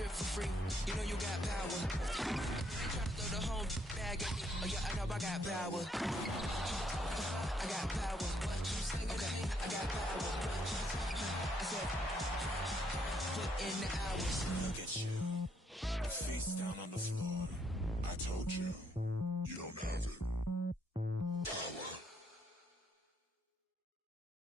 drip for free. You know you got power. Try to throw the whole bag at me. Oh yeah, I know I got power. I got power. Okay, I got power. I said, put in the hours. Look at you. Your feet's down on the floor. I told you, you don't have it.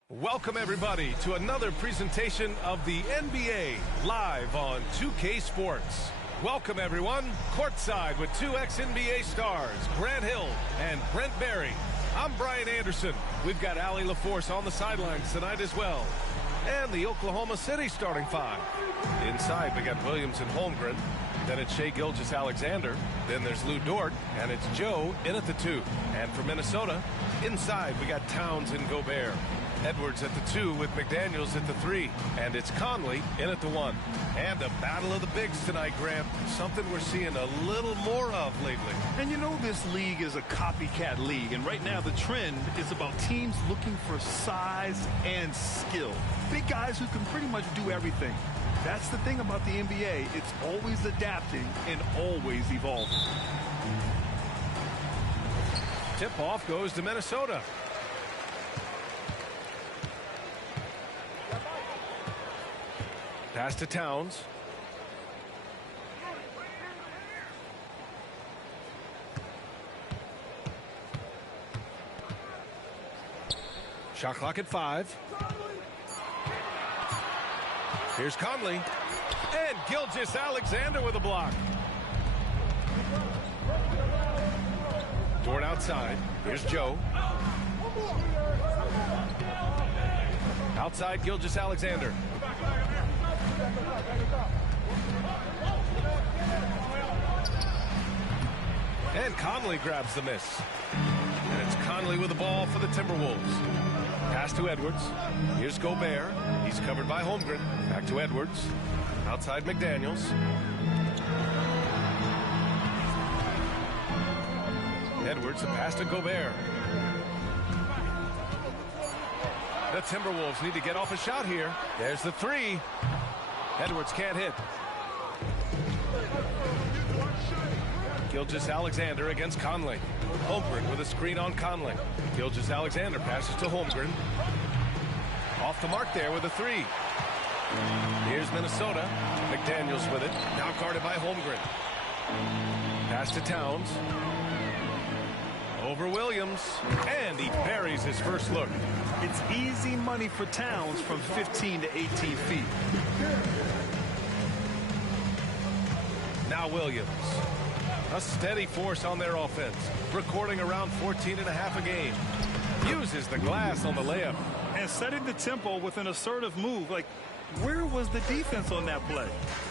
Welcome, everybody, to another presentation of the NBA live on 2K Sports. Welcome, everyone, courtside with two ex-NBA stars, Grant Hill and Brent Barry. I'm Brian Anderson. We've got Allie LaForce on the sidelines tonight as well. And the Oklahoma City starting five. Inside, we got Williams and Holmgren. Then it's Shai Gilgeous-Alexander. Then there's Lou Dort. And it's Joe in at the 2. And for Minnesota, inside, we got Towns and Gobert. Edwards at the 2 with McDaniels at the 3. And it's Conley in at the 1. And a battle of the bigs tonight, Graham. Something we're seeing a little more of lately. And you know this league is a copycat league. And right now the trend is about teams looking for size and skill. Big guys who can pretty much do everything. That's the thing about the NBA. It's always adapting and always evolving. Tip-off goes to Minnesota. Pass to Towns. Shot clock at 5. Here's Conley. And Gilgeous-Alexander with a block. Dort outside. Here's Joe. Outside Gilgeous-Alexander. And Conley grabs the miss. And it's Conley with the ball for the Timberwolves. Pass to Edwards. Here's Gobert. He's covered by Holmgren. Back to Edwards. Outside McDaniels. Edwards, the pass to Gobert. The Timberwolves need to get off a shot here. There's the 3. Edwards can't hit. Gilgeous-Alexander against Conley. Holmgren with a screen on Conley. Gilgeous-Alexander passes to Holmgren. Off the mark there with a 3. Here's Minnesota. McDaniels with it. Now guarded by Holmgren. Pass to Towns. Over Williams. And he buries his first look. It's easy money for Towns from 15 to 18 feet. Now Williams. A steady force on their offense, recording around 14.5 a game. Uses the glass on the layup. And setting the tempo with an assertive move. Like, where was the defense on that play?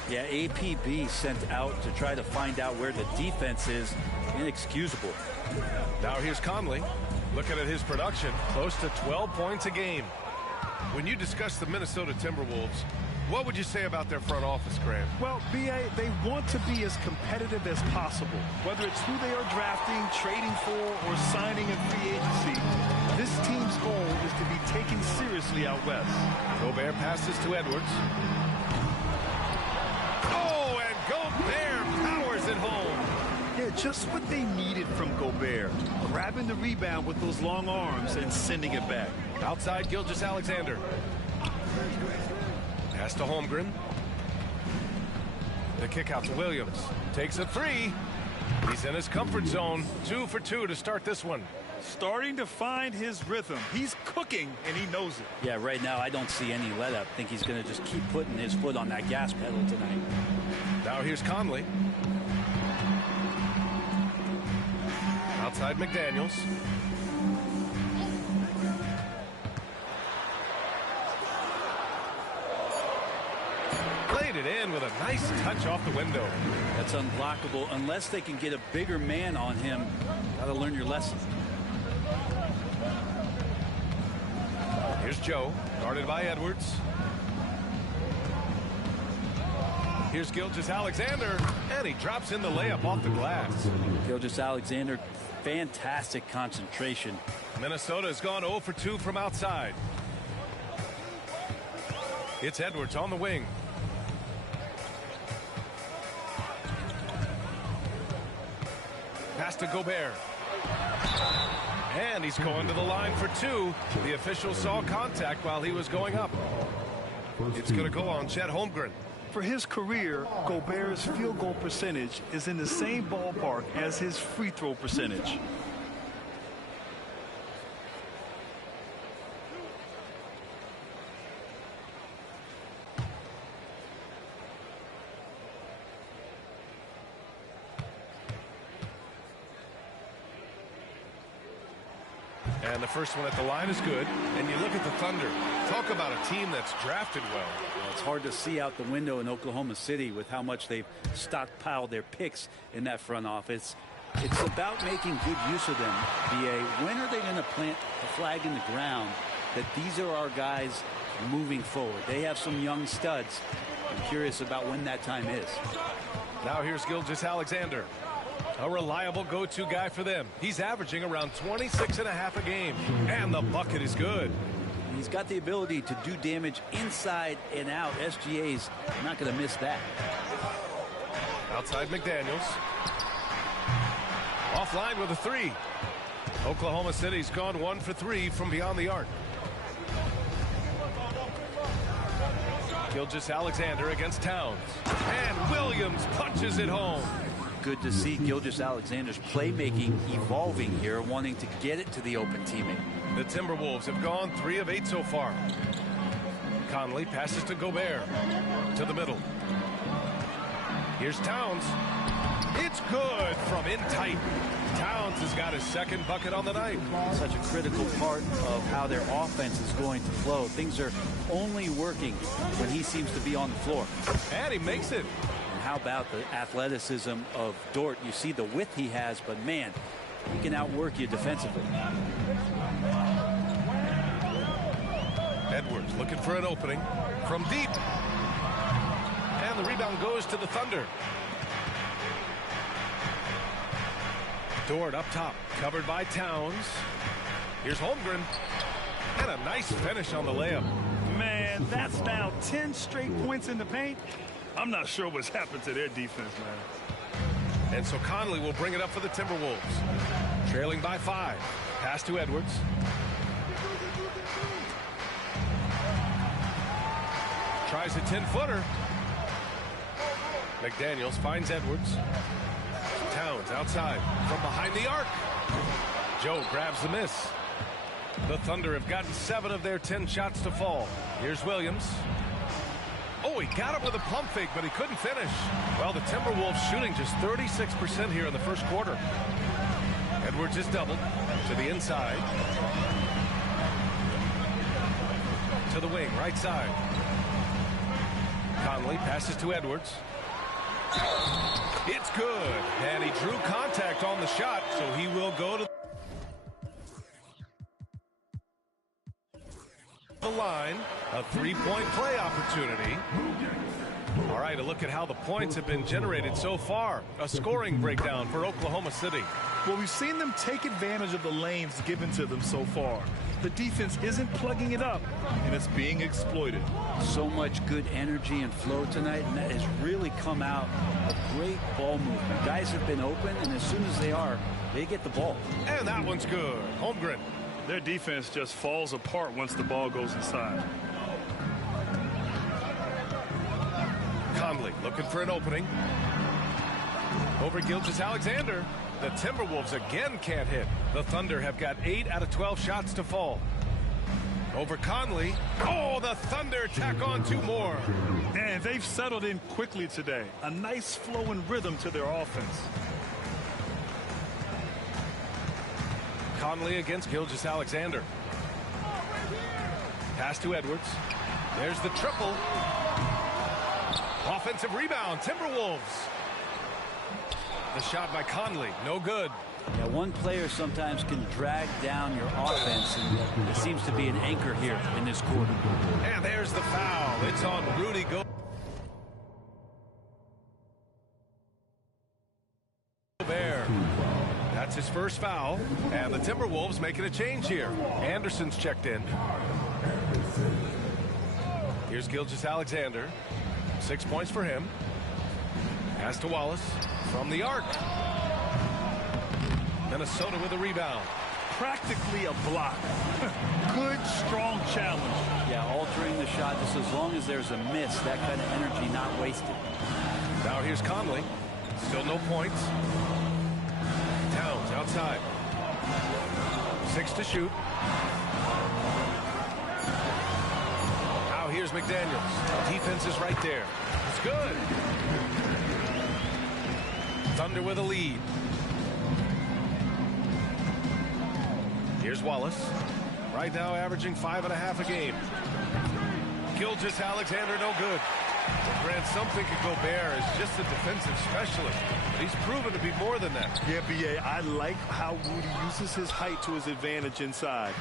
Yeah, APB sent out to try to find out where the defense is. Inexcusable. Now here's Conley. Looking at his production, close to 12 points a game. When you discuss the Minnesota Timberwolves, what would you say about their front office, Graham? Well, B.A., they want to be as competitive as possible. Whether it's who they are drafting, trading for, or signing in free agency, this team's goal is to be taken seriously out west. Gobert passes to Edwards. Oh, and Gobert powers it home. Yeah, just what they needed from Gobert. Grabbing the rebound with those long arms and sending it back. Outside Gilgeous-Alexander. Pass to Holmgren. The kick out to Williams. Takes a 3. He's in his comfort zone. 2 for 2 to start this one. Starting to find his rhythm. He's cooking, and he knows it. Yeah, right now I don't see any let up. I think he's going to just keep putting his foot on that gas pedal tonight. Now here's Conley. Outside McDaniels. Played it in with a nice touch off the window. That's unblockable unless they can get a bigger man on him. Got to learn your lesson. Here's Joe, guarded by Edwards. Here's Gilgeous-Alexander, and he drops in the layup off the glass. Gilgeous-Alexander, fantastic concentration. Minnesota has gone 0 for 2 from outside. It's Edwards on the wing. Pass to Gobert. And he's going to the line for two. The official saw contact while he was going up. It's going to go on Chet Holmgren. For his career, Gobert's field goal percentage is in the same ballpark as his free throw percentage. And the first one at the line is good. And you look at the Thunder. Talk about a team that's drafted well. It's hard to see out the window in Oklahoma City with how much they've stockpiled their picks in that front office. It's about making good use of them, B.A. When are they going to plant a flag in the ground that these are our guys moving forward? They have some young studs. I'm curious about when that time is. Now here's Gilgeous-Alexander. A reliable go-to guy for them. He's averaging around 26.5 a game. And the bucket is good. He's got the ability to do damage inside and out. SGA's not going to miss that. Outside McDaniels. Offline with a three. Oklahoma City's gone 1 for 3 from beyond the arc. Gilgeous-Alexander against Towns. And Williams punches it home. Good to see Gilgeous-Alexander's playmaking evolving here, wanting to get it to the open teammate. The Timberwolves have gone 3 of 8 so far. Conley passes to Gobert. To the middle. Here's Towns. It's good from in tight. Towns has got his second bucket on the night. Such a critical part of how their offense is going to flow. Things are only working when he seems to be on the floor. And he makes it. And how about the athleticism of Dort? You see the width he has, but man, he can outwork you defensively. Edwards looking for an opening from deep. And the rebound goes to the Thunder. Dort up top, covered by Towns. Here's Holmgren. And a nice finish on the layup. Man, that's now 10 straight points in the paint. I'm not sure what's happened to their defense, man. And so Conley will bring it up for the Timberwolves. Trailing by 5. Pass to Edwards. Tries a 10-footer. McDaniels finds Edwards. Towns outside from behind the arc. Joe grabs the miss. The Thunder have gotten 7 of their 10 shots to fall. Here's Williams. Oh, he got it with a pump fake, but he couldn't finish. Well, the Timberwolves shooting just 36% here in the first quarter. Edwards is doubled to the inside. To the wing, right side. Conley passes to Edwards. It's good. And he drew contact on the shot, so he will go to the line. A three-point play opportunity. All right, a look at how the points have been generated so far. A scoring breakdown for Oklahoma City. Well, we've seen them take advantage of the lanes given to them so far. The defense isn't plugging it up, and it's being exploited. So much good energy and flow tonight, and that has really come out of great ball movement. Guys have been open, and as soon as they are, they get the ball. And that one's good. Holmgren. Their defense just falls apart once the ball goes inside. Conley looking for an opening. Over Gilgeous-Alexander. The Timberwolves again can't hit. The Thunder have got 8 out of 12 shots to fall. Over Conley. Oh, the Thunder tack on 2 more. And they've settled in quickly today. A nice flow and rhythm to their offense. Conley against Gilgeous-Alexander. Pass to Edwards. There's the triple. Offensive rebound, Timberwolves. The shot by Conley, no good. Yeah, one player sometimes can drag down your offense, and it seems to be an anchor here in this quarter. And there's the foul. It's on Rudy Gobert. That's his first foul, and the Timberwolves making a change here. Anderson's checked in. Here's Gilgeous-Alexander. 6 points for him. Pass to Wallace from the arc. Minnesota with a rebound. Practically a block. Good, strong challenge. Yeah, altering the shot just as long as there's a miss. That kind of energy not wasted. Now here's Conley. Still no points. Towns outside. 6 to shoot. Now here's McDaniels. Defense is right there. It's good. Thunder with a lead. Here's Wallace. Right now averaging 5.5 a game. Gilgeous-Alexander no good. Grant, some think Gobert is just a defensive specialist, but he's proven to be more than that. Yeah, B.A., I like how Rudy uses his height to his advantage inside.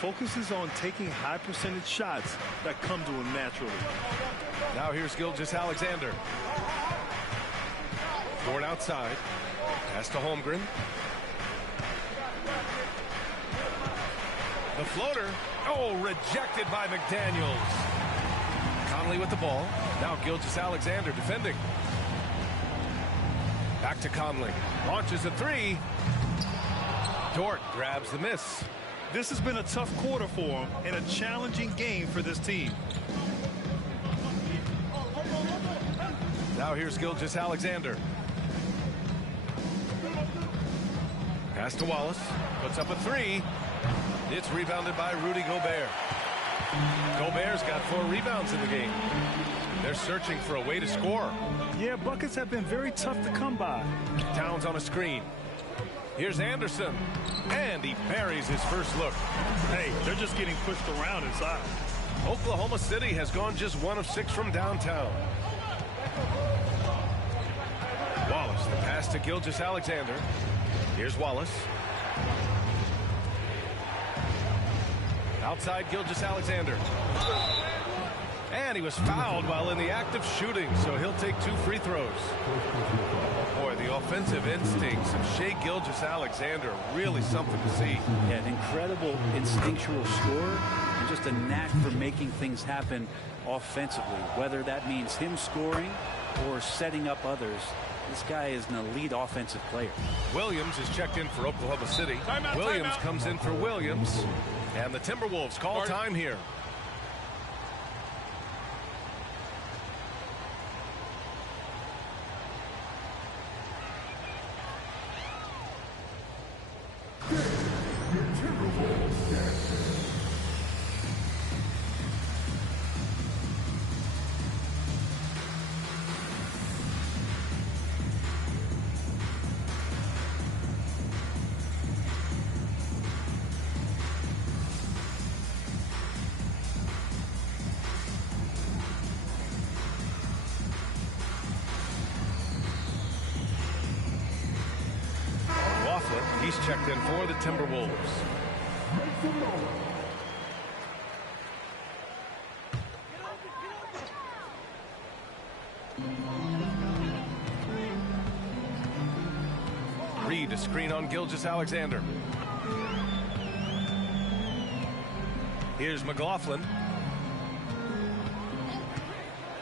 Focuses on taking high percentage shots that come to him naturally. Now here's Gilgeous-Alexander. Dort outside. Pass to Holmgren. The floater. Oh, rejected by McDaniels. Conley with the ball. Now Gilgeous-Alexander defending. Back to Conley. Launches a three. Dort grabs the miss. This has been a tough quarter for him and a challenging game for this team. Now here's Gilgeous-Alexander. Pass to Wallace. Puts up a three. It's rebounded by Rudy Gobert. Gobert's got 4 rebounds in the game. They're searching for a way to score. Yeah, buckets have been very tough to come by. Towns on a screen. Here's Anderson. And he buries his first look. Hey, they're just getting pushed around inside. Oklahoma City has gone just 1 of 6 from downtown. Wallace, the pass to Gilgeous-Alexander. Here's Wallace. Outside Gilgeous-Alexander. And he was fouled while in the act of shooting, so he'll take 2 free throws. Boy, the offensive instincts of Shai Gilgeous-Alexander are really something to see. Yeah, an incredible instinctual scorer and just a knack for making things happen offensively, whether that means him scoring or setting up others. This guy is an elite offensive player. Williams is checked in for Oklahoma City. Timeout, Williams timeout. comes in for Williams. And the Timberwolves call time here. He's checked in for the Timberwolves. Reed, a screen on Gilgeous-Alexander. Here's McLaughlin.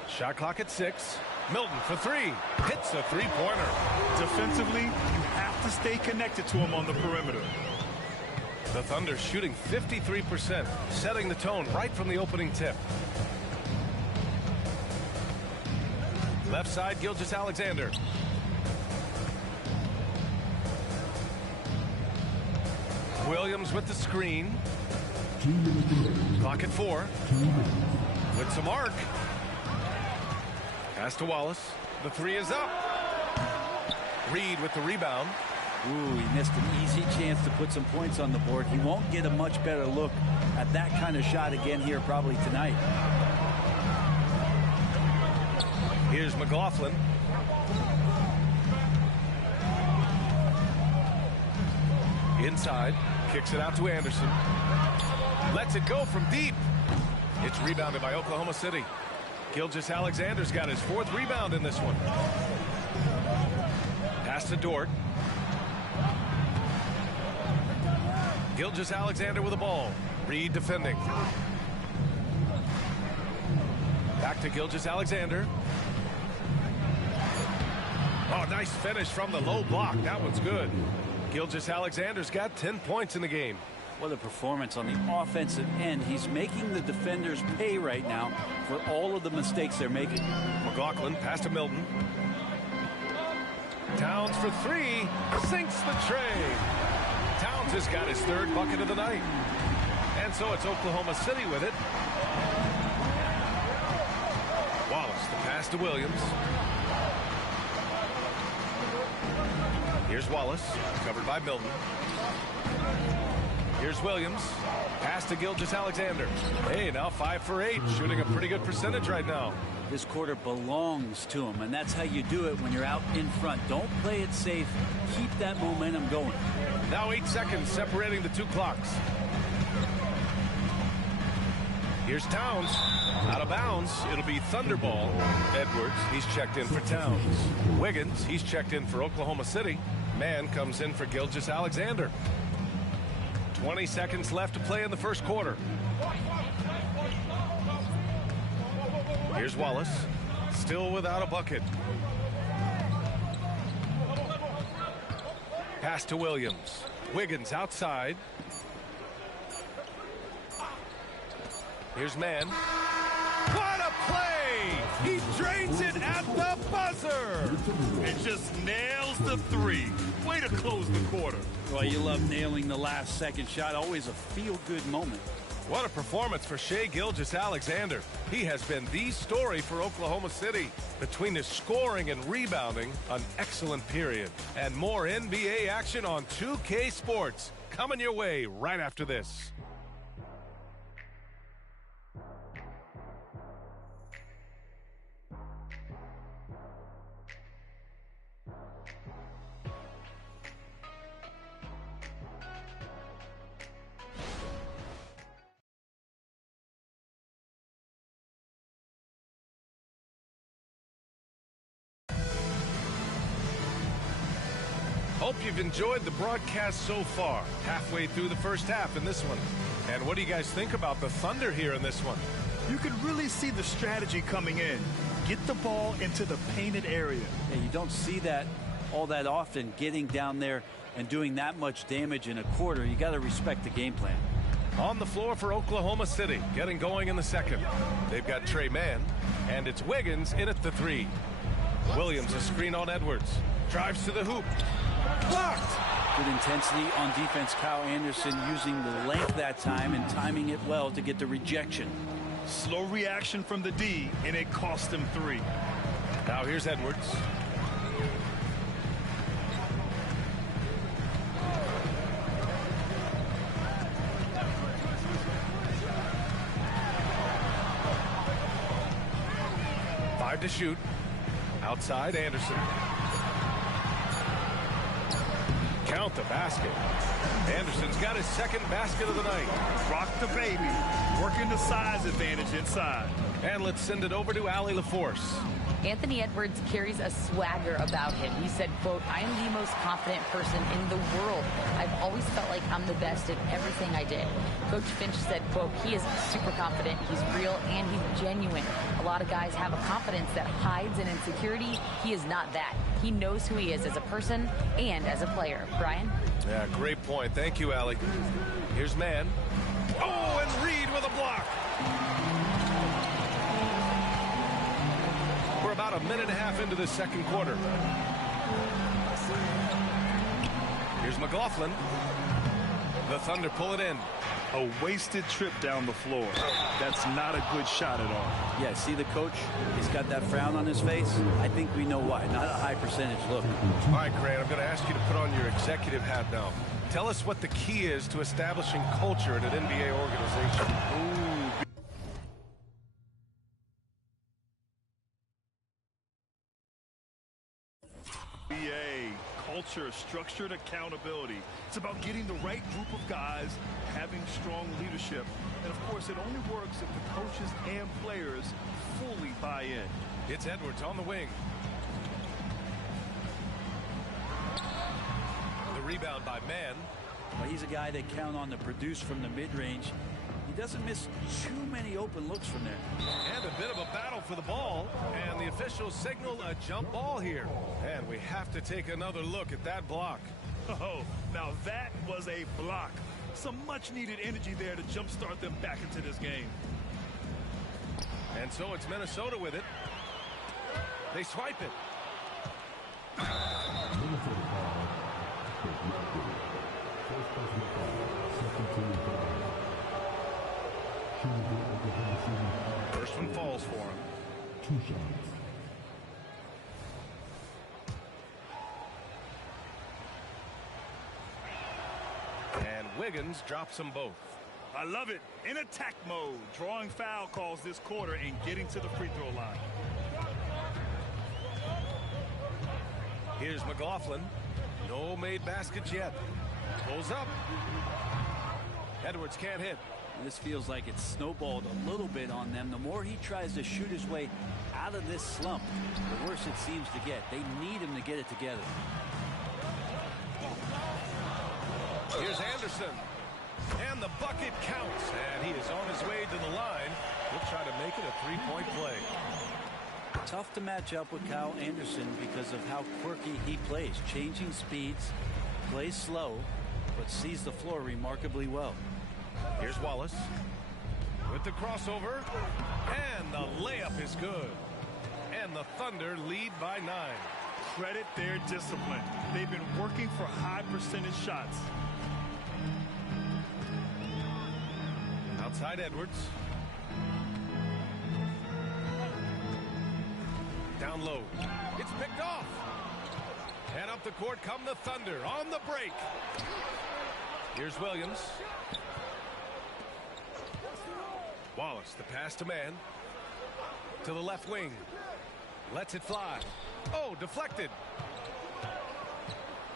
Shot clock at 6. Milton for 3. Hits a three-pointer. Defensively, you have to stay connected to him on the perimeter. The Thunder shooting 53%, setting the tone right from the opening tip. Left side, Gilgeous-Alexander. Williams with the screen. Clock at 4. With some arc. Pass to Wallace. The 3 is up. Reed with the rebound. Ooh, he missed an easy chance to put some points on the board. He won't get a much better look at that kind of shot again here probably tonight. Here's McLaughlin. Inside. Kicks it out to Anderson. Lets it go from deep. It's rebounded by Oklahoma City. Gilgeous-Alexander's got his 4th rebound in this one. Pass to Dort. Gilgeous-Alexander with the ball. Reed defending. Back to Gilgeous-Alexander. Oh, nice finish from the low block. That one's good. Gilgeous-Alexander's got 10 points in the game. What a performance on the offensive end. He's making the defenders pay right now for all of the mistakes they're making. McLaughlin pass to Milton. Towns for three, sinks the tray. Towns has got his third bucket of the night. And so it's Oklahoma City with it. Wallace, the pass to Williams. Here's Wallace, covered by Milton. Here's Williams. Pass to Gilgeous-Alexander. Hey, now 5 for 8, shooting a pretty good percentage right now. This quarter belongs to him, and that's how you do it when you're out in front. Don't play it safe. Keep that momentum going. Now 8 seconds separating the two clocks. Here's Towns. Out of bounds. It'll be Thunderball. Edwards, he's checked in for Towns. Wiggins, he's checked in for Oklahoma City. Mann comes in for Gilgeous-Alexander. 20 seconds left to play in the first quarter. Here's Wallace. Still without a bucket. Pass to Williams. Wiggins outside. Here's Mann. What a play! He drains it at the buzzer! It just nails the three. Way to close the quarter. Well, you love nailing the last second shot. Always a feel-good moment. What a performance for Shai Gilgeous-Alexander. He has been the story for Oklahoma City. Between his scoring and rebounding, an excellent period. And more NBA action on 2K Sports. Coming your way right after this. Hope you've enjoyed the broadcast so far. Halfway through the first half in this one. And what do you guys think about the Thunder here in this one? You can really see the strategy coming in. Get the ball into the painted area. Yeah, you don't see that all that often, getting down there and doing that much damage in a quarter. You got to respect the game plan. On the floor for Oklahoma City, getting going in the second. They've got Tre Mann, and it's Wiggins in at the three. Williams, a screen on Edwards. Drives to the hoop. Blocked. Good intensity on defense. Kyle Anderson using the length that time and timing it well to get the rejection. Slow reaction from the D, and it cost him three. Now here's Edwards. Five to shoot. Outside, Anderson. Count the basket. Anderson's got his second basket of the night. Rock the baby. Working the size advantage inside. And let's send it over to Allie LaForce. Anthony Edwards carries a swagger about him. He said, quote, "I am the most confident person in the world. I've always felt like I'm the best at everything I did." Coach Finch said, quote, "He is super confident, he's real, and he's genuine. A lot of guys have a confidence that hides an insecurity. He is not that. He knows who he is as a person and as a player." Brian? Yeah, great point. Thank you, Allie. Here's Mann. Oh, and Reed with a block. We're about a minute and a half into the second quarter. Here's McLaughlin. The Thunder pull it in. A wasted trip down the floor. That's not a good shot at all. Yeah, see the coach? He's got that frown on his face. I think we know why. Not a high percentage look. All right, Grant, I'm going to ask you to put on your executive hat now. Tell us what the key is to establishing culture at an NBA organization. Culture, structured accountability. It's about getting the right group of guys, having strong leadership. And of course, it only works if the coaches and players fully buy in. It's Edwards on the wing. The rebound by Mann. Well, he's a guy they count on to produce from the mid-range. He doesn't miss too many open looks from there. And a bit of a battle for the ball. And the officials signal a jump ball here. And we have to take another look at that block. Oh, now that was a block. Some much-needed energy there to jumpstart them back into this game. And so it's Minnesota with it. They swipe it. First one falls for him. 2 shots. And Wiggins drops them both. I love it. In attack mode, drawing foul calls this quarter and getting to the free throw line. Here's McLaughlin. No made baskets yet. Pulls up. Edwards can't hit. This feels like it's snowballed a little bit on them. The more he tries to shoot his way out of this slump, the worse it seems to get. They need him to get it together. Here's Anderson. And the bucket counts. And he is on his way to the line. He'll try to make it a three-point play. Tough to match up with Kyle Anderson because of how quirky he plays. Changing speeds, plays slow, but sees the floor remarkably well. Here's Wallace with the crossover, and the layup is good. And the Thunder lead by 9. Credit their discipline. They've been working for high percentage shots. Outside Edwards. Down low. It's picked off. And up the court come the Thunder on the break. Here's Williams. Wallace, the pass to man. To the left wing. Lets it fly. Oh, deflected.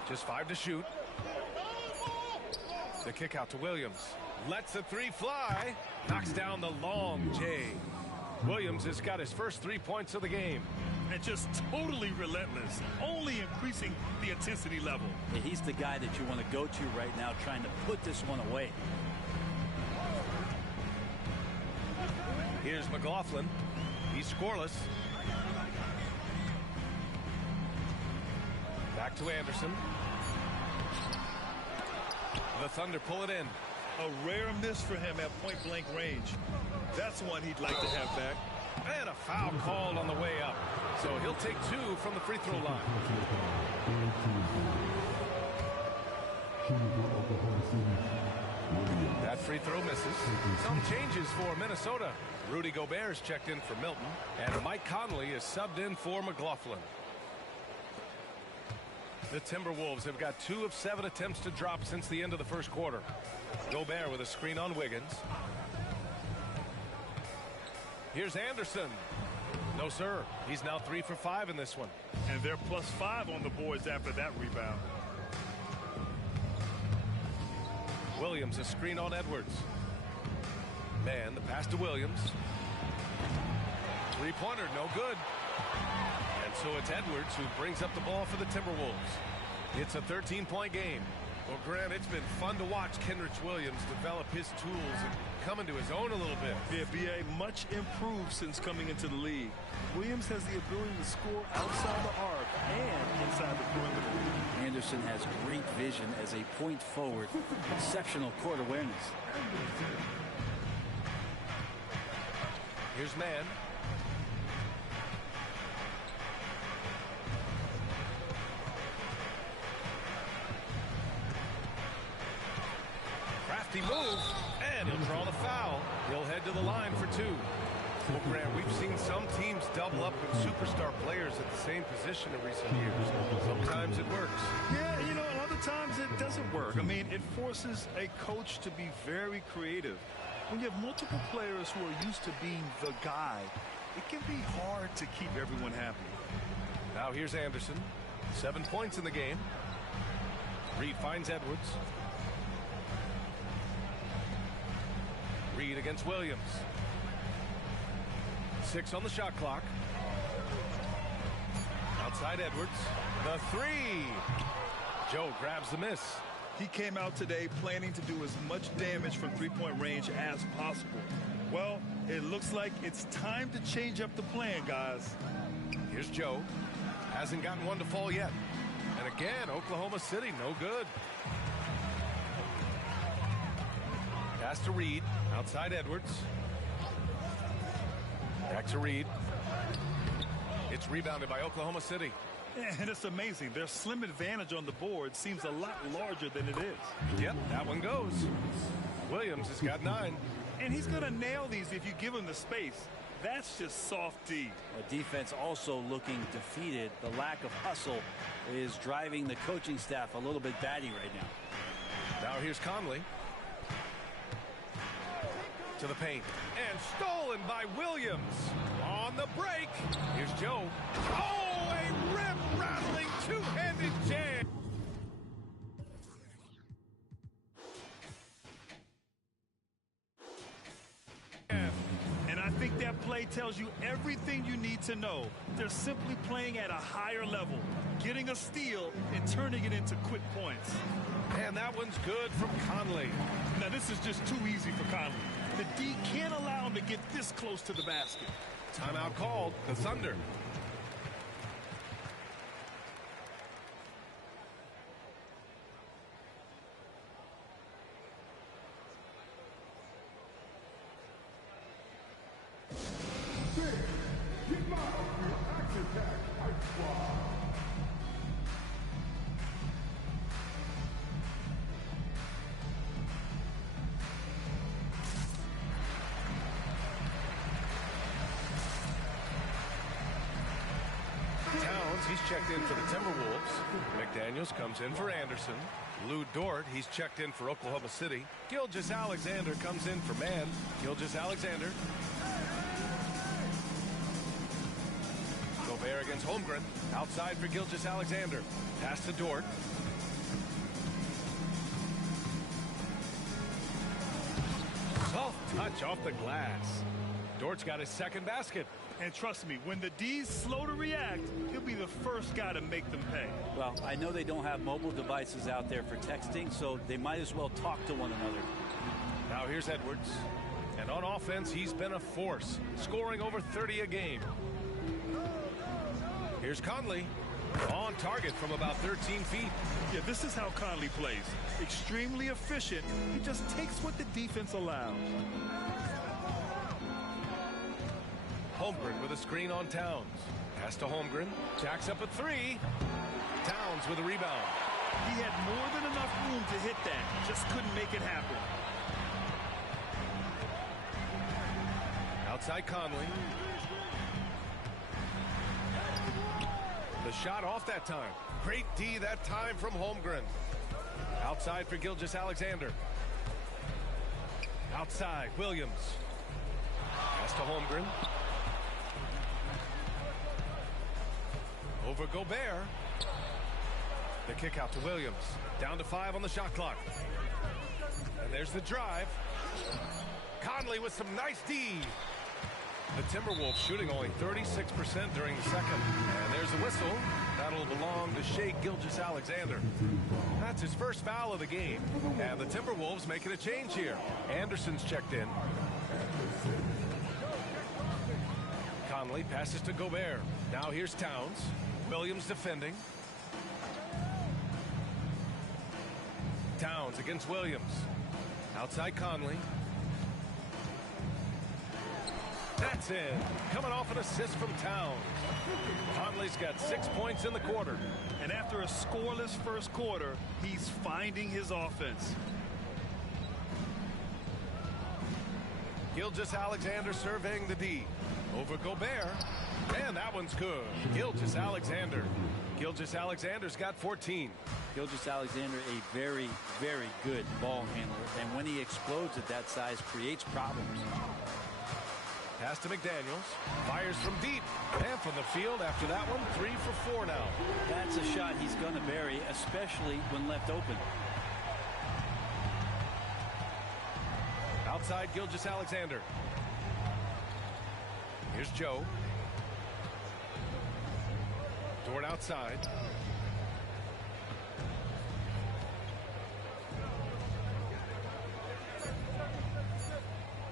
Just 5 to shoot. The kick out to Williams. Lets the 3 fly. Knocks down the long J. Williams has got his first 3 points of the game. And just totally relentless, only increasing the intensity level. Yeah, he's the guy that you want to go to right now, trying to put this one away. Here's McLaughlin. He's scoreless. Back to Anderson. The Thunder pull it in. A rare miss for him at point-blank range. That's one he'd like to have back. And a foul called on the way up. So he'll take 2 from the free throw line. That free throw misses. Some changes for Minnesota. Rudy Gobert is checked in for Milton. And Mike Conley is subbed in for McLaughlin. The Timberwolves have got 2 of 7 attempts to drop since the end of the first quarter. Gobert with a screen on Wiggins. Here's Anderson. No, sir. He's now 3 for 5 in this one. And they're +5 on the boards after that rebound. Williams, a screen on Edwards. Man, the pass to Williams. Three-pointer, no good. And so it's Edwards who brings up the ball for the Timberwolves. It's a 13-point game. Well, Grant, it's been fun to watch Kenrich Williams develop his tools and come into his own a little bit. Yeah, B.A. much improved since coming into the league. Williams has the ability to score outside the arc and inside the perimeter. Anderson has great vision as a point forward. Exceptional court awareness. Here's man. Crafty move, and he'll draw the foul. He'll head to the line for 2. Well, Grant, we've seen some teams double up with superstar players at the same position in recent years. Sometimes it works. Yeah, you know, and other times it doesn't work. I mean, it forces a coach to be very creative. When you have multiple players who are used to being the guy, it can be hard to keep everyone happy. Now here's Anderson. 7 points in the game. Reed finds Edwards. Reed against Williams. 6 on the shot clock. Outside Edwards. The 3. Joe grabs the miss. He came out today planning to do as much damage from three-point range as possible. Well, it looks like it's time to change up the plan, guys. Here's Joe. Hasn't gotten one to fall yet. And again, Oklahoma City, no good. Pass to Reed, outside Edwards. Back to Reed. It's rebounded by Oklahoma City. And it's amazing. Their slim advantage on the board seems a lot larger than it is. Yep, that one goes. Williams has got 9. And he's going to nail these if you give him the space. That's just soft D. A defense also looking defeated. The lack of hustle is driving the coaching staff a little bit batty right now. Now here's Conley. To the paint. And stolen by Williams. On the break. Here's Joe. Oh, a rim-rattling two-handed jam. And I think that play tells you everything you need to know. They're simply playing at a higher level, getting a steal and turning it into quick points. And that one's good from Conley. Now this is just too easy for Conley. The D can't allow him to get this close to the basket. Timeout called. The Thunder. He's checked in for the Timberwolves. McDaniels comes in for Anderson. Lou Dort, he's checked in for Oklahoma City. Gilgeous-Alexander comes in for Man. Gilgeous-Alexander. Gobert against Holmgren. Outside for Gilgeous-Alexander. Pass to Dort. Soft touch off the glass. Dort's got his second basket. And trust me, when the D's slow to react, he'll be the first guy to make them pay. Well, I know they don't have mobile devices out there for texting, so they might as well talk to one another. Now here's Edwards. And on offense, he's been a force, scoring over 30 a game. Here's Conley. On target from about 13 feet. Yeah, this is how Conley plays. Extremely efficient. He just takes what the defense allows. Holmgren with a screen on Towns. Pass to Holmgren. Jacks up a 3. Towns with a rebound. He had more than enough room to hit that. Just couldn't make it happen. Outside Conley. The shot off that time. Great D that time from Holmgren. Outside for Gilgeous-Alexander. Outside, Williams. Pass to Holmgren. Over Gobert. The kick out to Williams. Down to 5 on the shot clock. And there's the drive. Conley with some nice D. The Timberwolves shooting only 36% during the second. And there's the whistle. That'll belong to Shai Gilgeous-Alexander. That's his first foul of the game. And the Timberwolves making a change here. Anderson's checked in. Conley passes to Gobert. Now here's Towns. Williams defending. Towns against Williams. Outside Conley. That's in. Coming off an assist from Towns. Conley's got 6 points in the quarter. And after a scoreless first quarter, he's finding his offense. Gilgeous-Alexander surveying the D. Over Gobert. And that one's good. Gilgeous-Alexander. Gilgeous-Alexander's got 14. Gilgeous-Alexander, a very, very good ball handler. And when he explodes at that size, creates problems. Pass to McDaniels. Fires from deep. And from the field after that one, 3 for 4 now. That's a shot he's going to bury, especially when left open. Outside Gilgeous-Alexander. Here's Joe. Dort outside.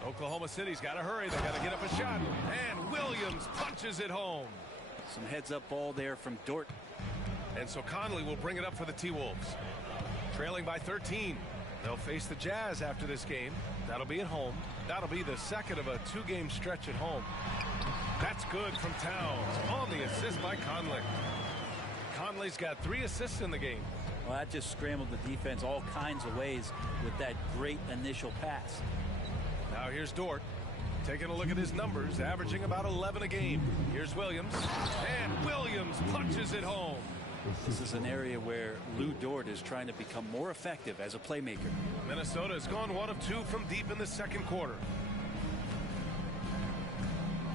Oklahoma City's got to hurry. They got to get up a shot. And Williams punches it home. Some heads-up ball there from Dort. And so Conley will bring it up for the T-Wolves. Trailing by 13. They'll face the Jazz after this game. That'll be at home. That'll be the second of a 2-game stretch at home. That's good from Towns on the assist by Conley. Conley's got 3 assists in the game. Well, that just scrambled the defense all kinds of ways with that great initial pass. Now here's Dort. Taking a look at his numbers, averaging about 11 a game. Here's Williams. And Williams punches it home. This is an area where Lou Dort is trying to become more effective as a playmaker. Minnesota has gone 1 of 2 from deep in the second quarter.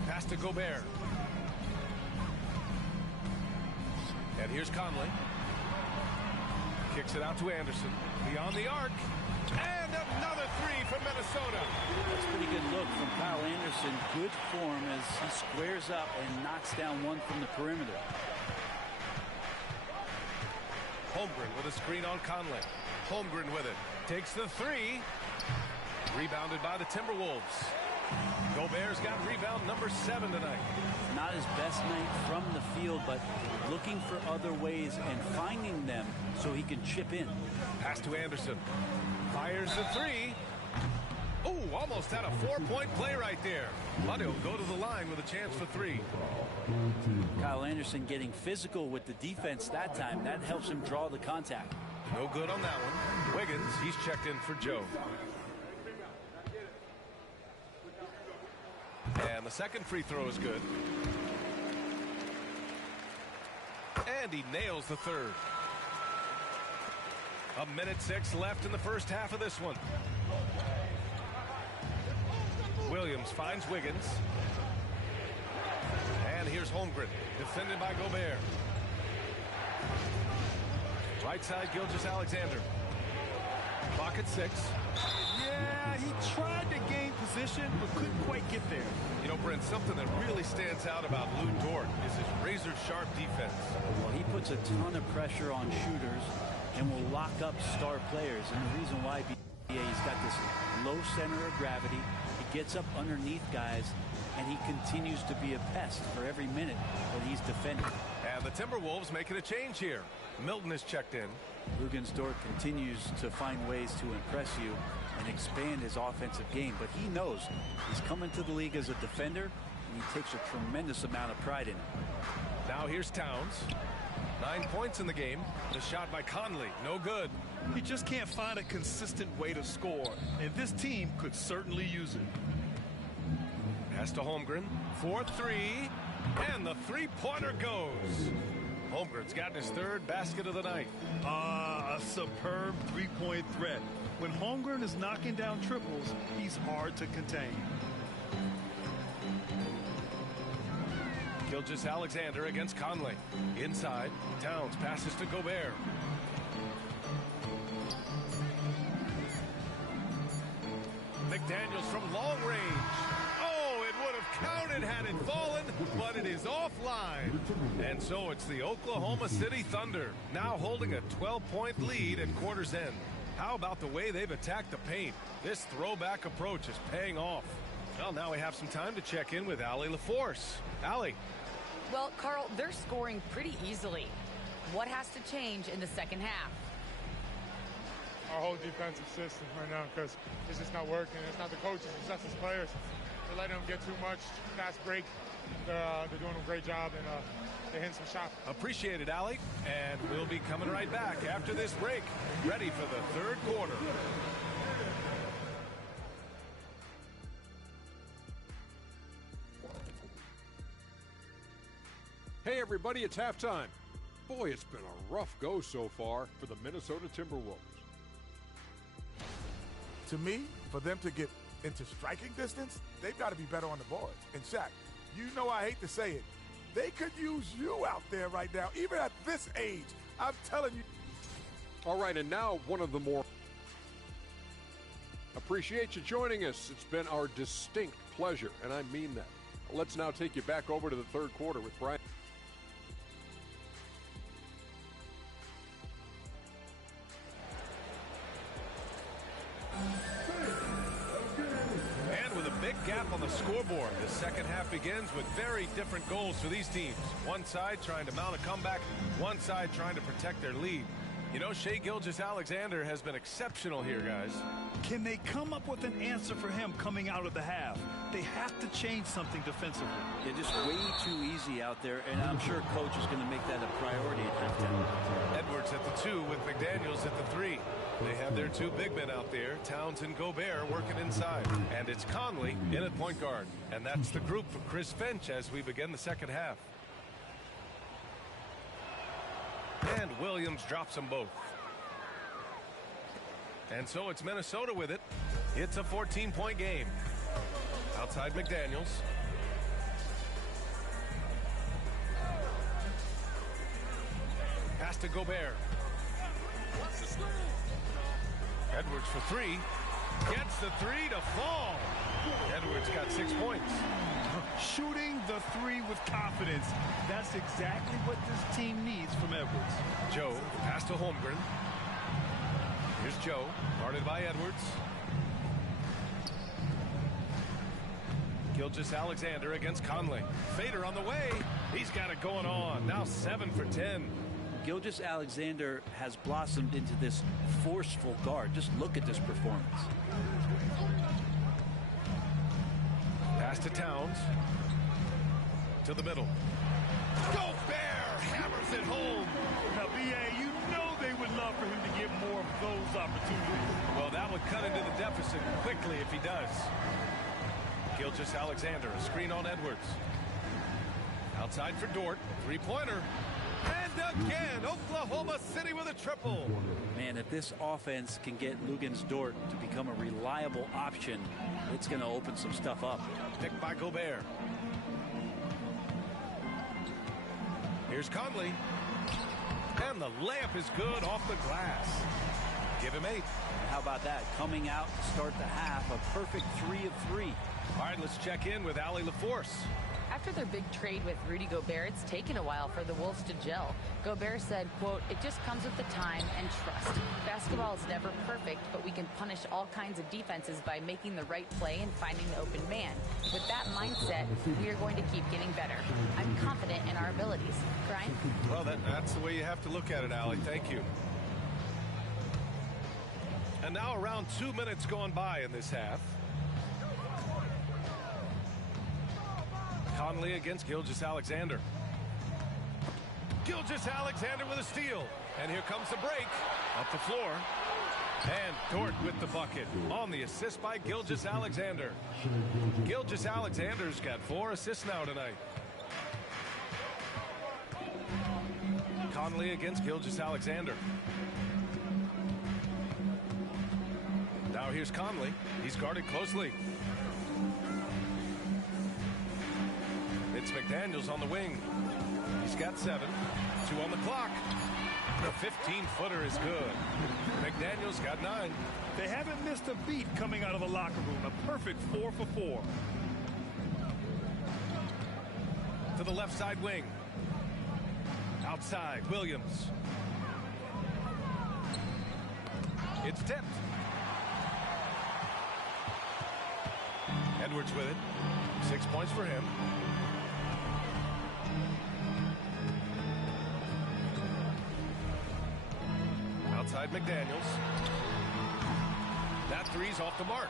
Pass to Gobert. And here's Conley. Kicks it out to Anderson. Beyond the arc. And another 3 from Minnesota. That's a pretty good look from Kyle Anderson. Good form as he squares up and knocks down one from the perimeter. Holmgren with a screen on Conley. Holmgren with it. Takes the 3. Rebounded by the Timberwolves. Gobert's got rebound number 7 tonight. Not his best night from the field, but looking for other ways and finding them so he can chip in. Pass to Anderson. Fires the 3. Oh, almost had a 4-point play right there. But he'll go to the line with a chance for 3. Kyle Anderson getting physical with the defense that time. That helps him draw the contact. No good on that one. Wiggins, he's checked in for Joe. And the second free throw is good. And he nails the third. 1:06 left in the first half of this one. Williams finds Wiggins. And here's Holmgren, defended by Gobert. Right side, Gilgeous-Alexander. Clock at 6. Yeah, he tried to gain position, but couldn't quite get there. You know, Brent, something that really stands out about Lou Dort is his razor-sharp defense. Well, he puts a ton of pressure on shooters and will lock up star players. And the reason why he's got this low center of gravity, he gets up underneath guys, and he continues to be a pest for every minute that he's defending. And the Timberwolves making a change here. Milton is checked in. Dort continues to find ways to impress you and expand his offensive game, but he knows he's coming to the league as a defender, and he takes a tremendous amount of pride in it. Now here's Towns. 9 points in the game. The shot by Conley, no good. He just can't find a consistent way to score, and this team could certainly use it. Pass to Holmgren for 3, and the 3-pointer goes. Holmgren's gotten his 3rd basket of the night. A superb 3-point threat. When Holmgren is knocking down triples, he's hard to contain. Gilgeous-Alexander against Conley. Inside, Towns passes to Gobert. McDaniels from long range. Oh, it would have counted had it fallen, but it is offline. And so it's the Oklahoma City Thunder, now holding a 12-point lead at quarter's end. How about the way they've attacked the paint? This throwback approach is paying off. Well, now we have some time to check in with Allie LaForce. Allie. Well, Carl, they're scoring pretty easily. What has to change in the second half? Our whole defensive system right now, because it's just not working. It's not the coaches, it's us as players. They're letting them get too much fast break. They're doing a great job, and they're hitting some shots. Appreciate it, Allie. And we'll be coming right back after this break, ready for the 3rd quarter. Hey everybody, it's halftime. Boy, it's been a rough go so far for the Minnesota Timberwolves. To me, for them to get into striking distance, they've got to be better on the board. And Shaq, you know I hate to say it, they could use you out there right now, even at this age. I'm telling you. All right, and now one of the more. Appreciate you joining us. It's been our distinct pleasure, and I mean that. Let's now take you back over to the 3rd quarter with Brian. gap on the scoreboard. The second half begins with very different goals for these teams. One side trying to mount a comeback, one side trying to protect their lead. You know, Shai Gilgeous-Alexander has been exceptional here, guys. Can they come up with an answer for him coming out of the half? They have to change something defensively. They're just way too easy out there, and I'm sure coach is going to make that a priority at halftime. Edwards at the 2 with McDaniels at the 3. They have their 2 big men out there, Towns and Gobert, working inside. And it's Conley in at point guard. And that's the group for Chris Finch as we begin the second half. And Williams drops them both. And so it's Minnesota with it. It's a 14-point game. Outside McDaniels. Pass to Gobert. Edwards for 3. Gets the 3 to fall. Edwards got 6 points. Shooting the 3 with confidence. That's exactly what this team needs from Edwards. Joe, pass to Holmgren. Here's Joe, guarded by Edwards. Gilgeous-Alexander against Conley. Fader on the way. He's got it going on. Now 7 for 10. Gilgeous-Alexander has blossomed into this forceful guard. Just look at this performance. Pass to Towns. To the middle. Gobert hammers it home. Now, B.A., you know they would love for him to get more of those opportunities. Well, that would cut into the deficit quickly if he does. Gilgeous-Alexander, a screen on Edwards. Outside for Dort. Three-pointer. And again, Oklahoma City with a triple. Man, if this offense can get Luguentz Dort to become a reliable option, it's going to open some stuff up. Picked by Gobert. Here's Conley. And the layup is good off the glass. Give him 8. How about that? Coming out to start the half, a perfect 3 of 3. All right, let's check in with Allie LaForce. After their big trade with Rudy Gobert, it's taken a while for the Wolves to gel. Gobert said, quote, "It just comes with the time and trust. Basketball is never perfect, but we can punish all kinds of defenses by making the right play and finding the open man. With that mindset, we are going to keep getting better. I'm confident in our abilities." Brian? Well, that's the way you have to look at it, Allie. Thank you. And now around 2 minutes gone by in this half. Conley against Gilgeous-Alexander. Gilgeous-Alexander with a steal. And here comes the break. Up the floor. And Dort with the bucket. On the assist by Gilgeous-Alexander. Gilgeous-Alexander's got 4 assists now tonight. Conley against Gilgeous-Alexander. Now here's Conley. He's guarded closely. It's McDaniels on the wing. He's got 7. 2 on the clock. The 15-footer is good. McDaniels got 9. They haven't missed a beat coming out of the locker room. A perfect 4 for 4. To the left side wing. Outside, Williams. It's tipped. Edwards with it. 6 points for him. Outside McDaniels. That 3's off the mark.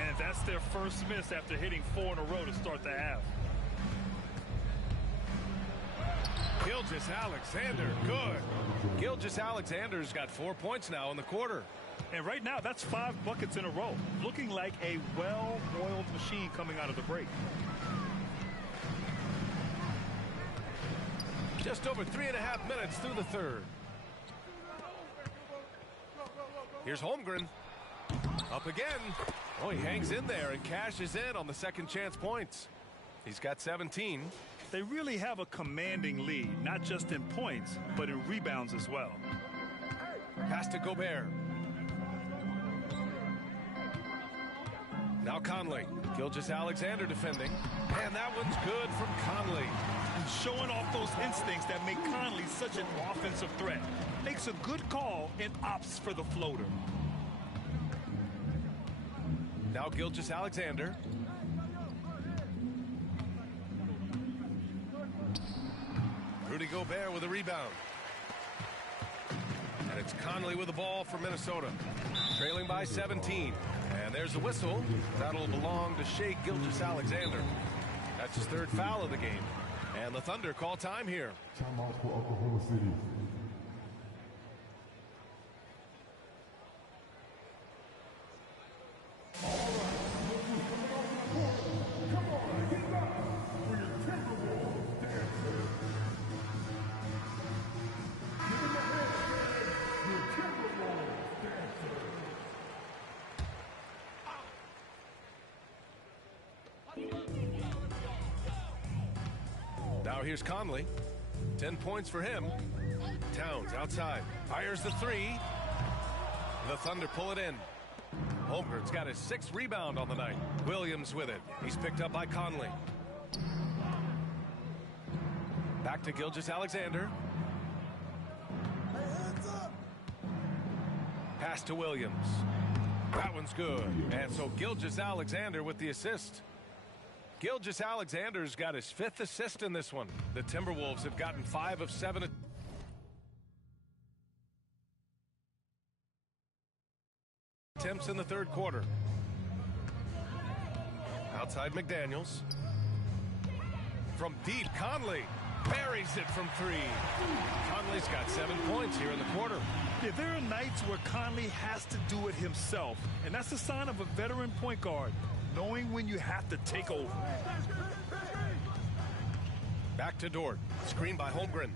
And that's their first miss after hitting 4 in a row to start the half. Gilgeous-Alexander, good. Gilgeous-Alexander's got 4 points now in the quarter. And right now, that's 5 buckets in a row. Looking like a well-oiled machine coming out of the break. Just over 3.5 minutes through the third. Here's Holmgren. Up again. Oh, he hangs in there and cashes in on the second chance points. He's got 17. They really have a commanding lead, not just in points, but in rebounds as well. Pass to Gobert. Now Conley. Gilgeous-Alexander defending. And that one's good from Conley. And showing off those instincts that make Conley such an offensive threat. Makes a good call and opts for the floater. Now Gilgeous-Alexander. Rudy Gobert with a rebound. And it's Conley with the ball for Minnesota. Trailing by 17. And there's the whistle. That'll belong to Shai Gilgeous-Alexander. That's his third foul of the game. And the Thunder call time here. Timeout for Oklahoma City. Now here's Conley. 10 points for him. Towns outside. Fires the three. The Thunder pull it in. Holmgren's got his 6th rebound on the night. Williams with it. He's picked up by Conley. Back to Gilgeous-Alexander. Pass to Williams. That one's good. And so Gilgeous-Alexander with the assist. Gilgeous-Alexander's got his 5th assist in this one. The Timberwolves have gotten 5 of 7 attempts in the third quarter. Outside McDaniels. From deep, Conley buries it from 3. Conley's got 7 points here in the quarter. Yeah, there are nights where Conley has to do it himself, and that's a sign of a veteran point guard, knowing when you have to take over. Back to Dort. Screen by Holmgren.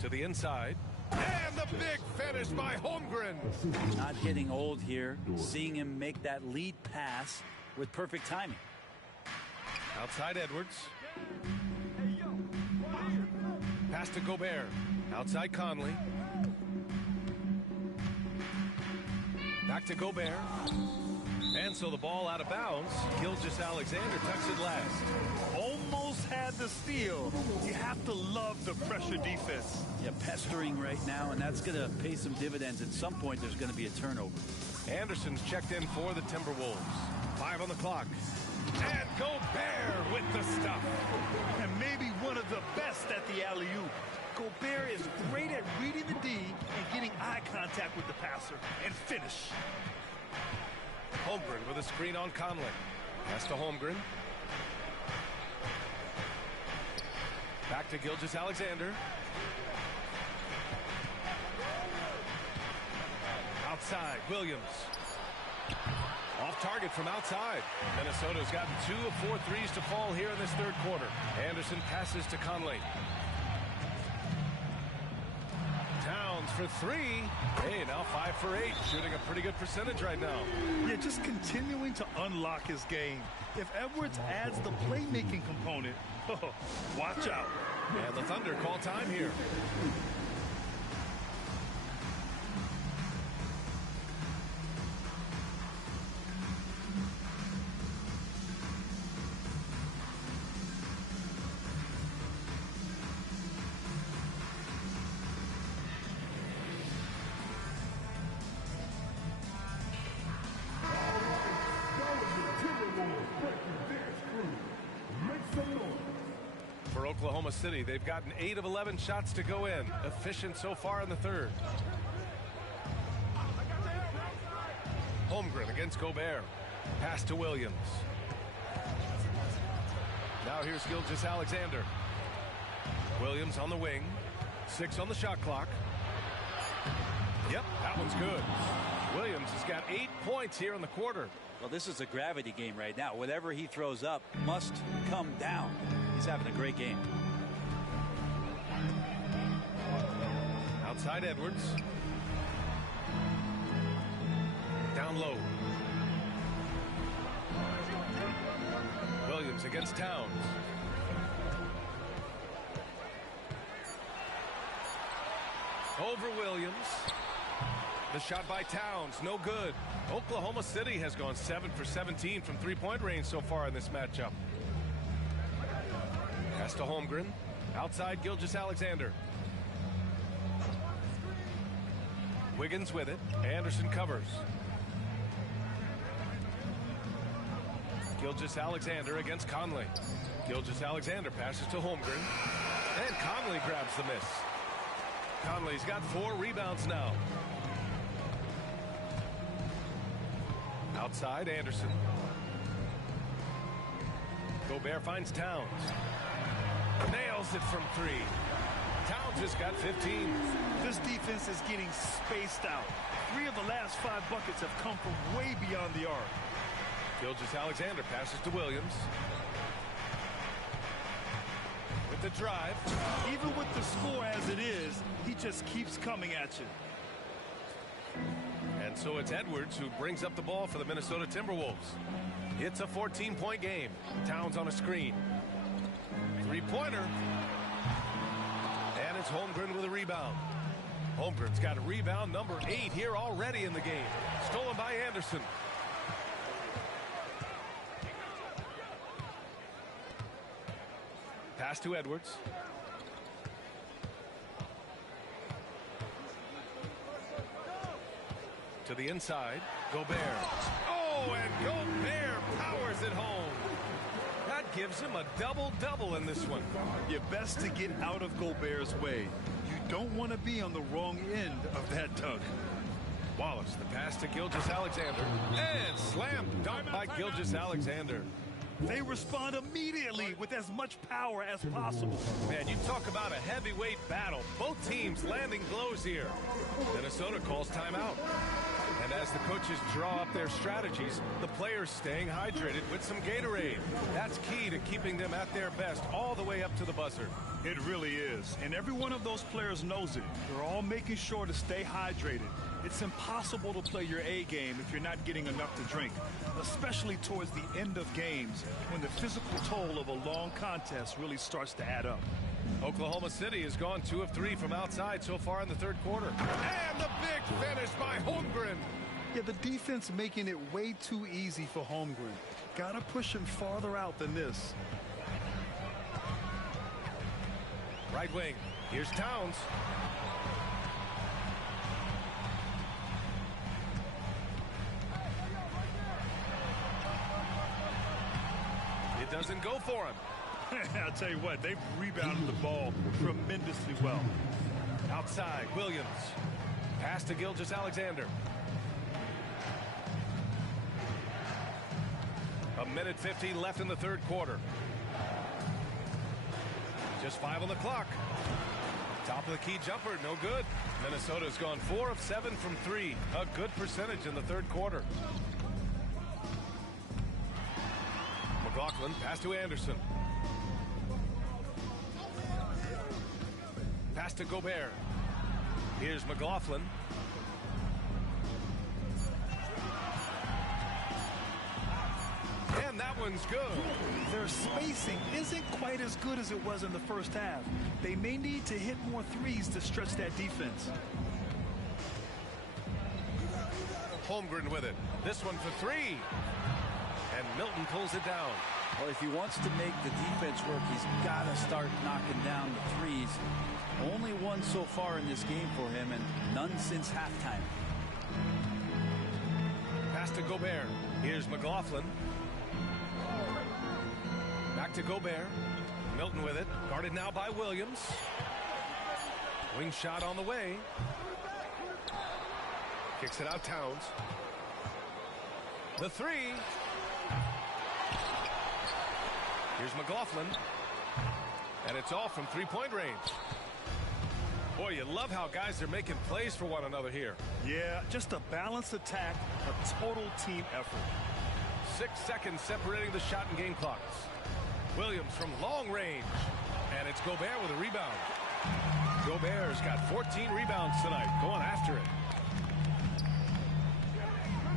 To the inside. And the big finish by Holmgren. Not getting old here. Seeing him make that lead pass with perfect timing. Outside Edwards. Pass to Gobert. Outside Conley. Back to Gobert. And so the ball out of bounds. Gilgeous-Alexander tucks it last. Almost had the steal. You have to love the pressure defense. Yeah, pestering right now, and that's going to pay some dividends. At some point, there's going to be a turnover. Anderson's checked in for the Timberwolves. 5 on the clock. And Gobert with the stuff. And maybe one of the best at the alley-oop. Gobert is great at reading the D and getting eye contact with the passer and finish. Holmgren with a screen on Conley. Pass to Holmgren. Back to Gilgeous-Alexander. Outside, Williams. Off target from outside. Minnesota's gotten 2 of 4 threes to fall here in this third quarter. Anderson passes to Conley. Towns for 3. Hey, now 5 for 8. Shooting a pretty good percentage right now. Yeah, just continuing to unlock his game. If Edwards adds the playmaking component, watch out. And the Thunder call time here. For Oklahoma City, they've gotten 8 of 11 shots to go in. Efficient so far in the third. Holmgren against Gobert. Pass to Williams. Now here's Gilgeous-Alexander. Williams on the wing. 6 on the shot clock. Yep, that one's good. Williams has got 8 points here in the quarter. Well, this is a gravity game right now. Whatever he throws up must come down. He's having a great game. Outside Edwards. Down low. Williams against Towns. Over Williams. The shot by Towns, no good. Oklahoma City has gone 7 for 17 from three-point range so far in this matchup. Pass to Holmgren. Outside Gilgeous-Alexander. Wiggins with it. Anderson covers. Gilgeous-Alexander against Conley. Gilgeous-Alexander passes to Holmgren. And Conley grabs the miss. Conley's got 4 rebounds now. Outside, Anderson. Gobert finds Towns. Nails it from 3. Towns has got 15. This defense is getting spaced out. 3 of the last 5 buckets have come from way beyond the arc. Gilgeous-Alexander passes to Williams. With the drive. Even with the score as it is, he just keeps coming at you. And so it's Edwards who brings up the ball for the Minnesota Timberwolves. It's a 14-point game. Towns on a screen. 3-pointer. And it's Holmgren with a rebound. Holmgren's got a rebound number 8 here already in the game. Stolen by Anderson. Pass to Edwards. To the inside. Gobert. Oh, and Gobert powers it home. That gives him a double-double in this one. You're best to get out of Gobert's way. You don't want to be on the wrong end of that dunk. Wallace, the pass to Gilgeous-Alexander. And slam dunk by Gilgeous-Alexander. They respond immediately with as much power as possible. Man, you talk about a heavyweight battle. Both teams landing blows here. Minnesota calls timeout. And as the coaches draw up their strategies, the players staying hydrated with some Gatorade. That's key to keeping them at their best all the way up to the buzzer. It really is. And every one of those players knows it. They're all making sure to stay hydrated. It's impossible to play your A game if you're not getting enough to drink, especially towards the end of games when the physical toll of a long contest really starts to add up. Oklahoma City has gone 2 of 3 from outside so far in the third quarter. And the big finish by Holmgren. Yeah, the defense making it way too easy for Holmgren. Gotta push him farther out than this. Right wing. Here's Towns. It doesn't go for him. I'll tell you what, they've rebounded the ball tremendously well. Outside, Williams. Pass to Gilgeous-Alexander. A minute 15 left in the third quarter. Just 5 on the clock. Top of the key jumper, no good. Minnesota's gone 4 of 7 from 3. A good percentage in the third quarter. McLaughlin, pass to Anderson. Pass to Gobert. Here's McLaughlin. And that one's good. Their spacing isn't quite as good as it was in the first half. They may need to hit more threes to stretch that defense. Holmgren with it. This one for 3. And Milton pulls it down. Well, if he wants to make the defense work, he's got to start knocking down the threes. Only one so far in this game for him, and none since halftime. Pass to Gobert. Here's McLaughlin. Back to Gobert. Milton with it. Guarded now by Williams. Wing shot on the way. Kicks it out, Towns. The 3. Here's McLaughlin. And it's all from 3-point range. Boy, you love how guys are making plays for one another here. Yeah, just a balanced attack, a total team effort. 6 seconds separating the shot and game clocks. Williams from long range. And it's Gobert with a rebound. Gobert's got 14 rebounds tonight. Going after it.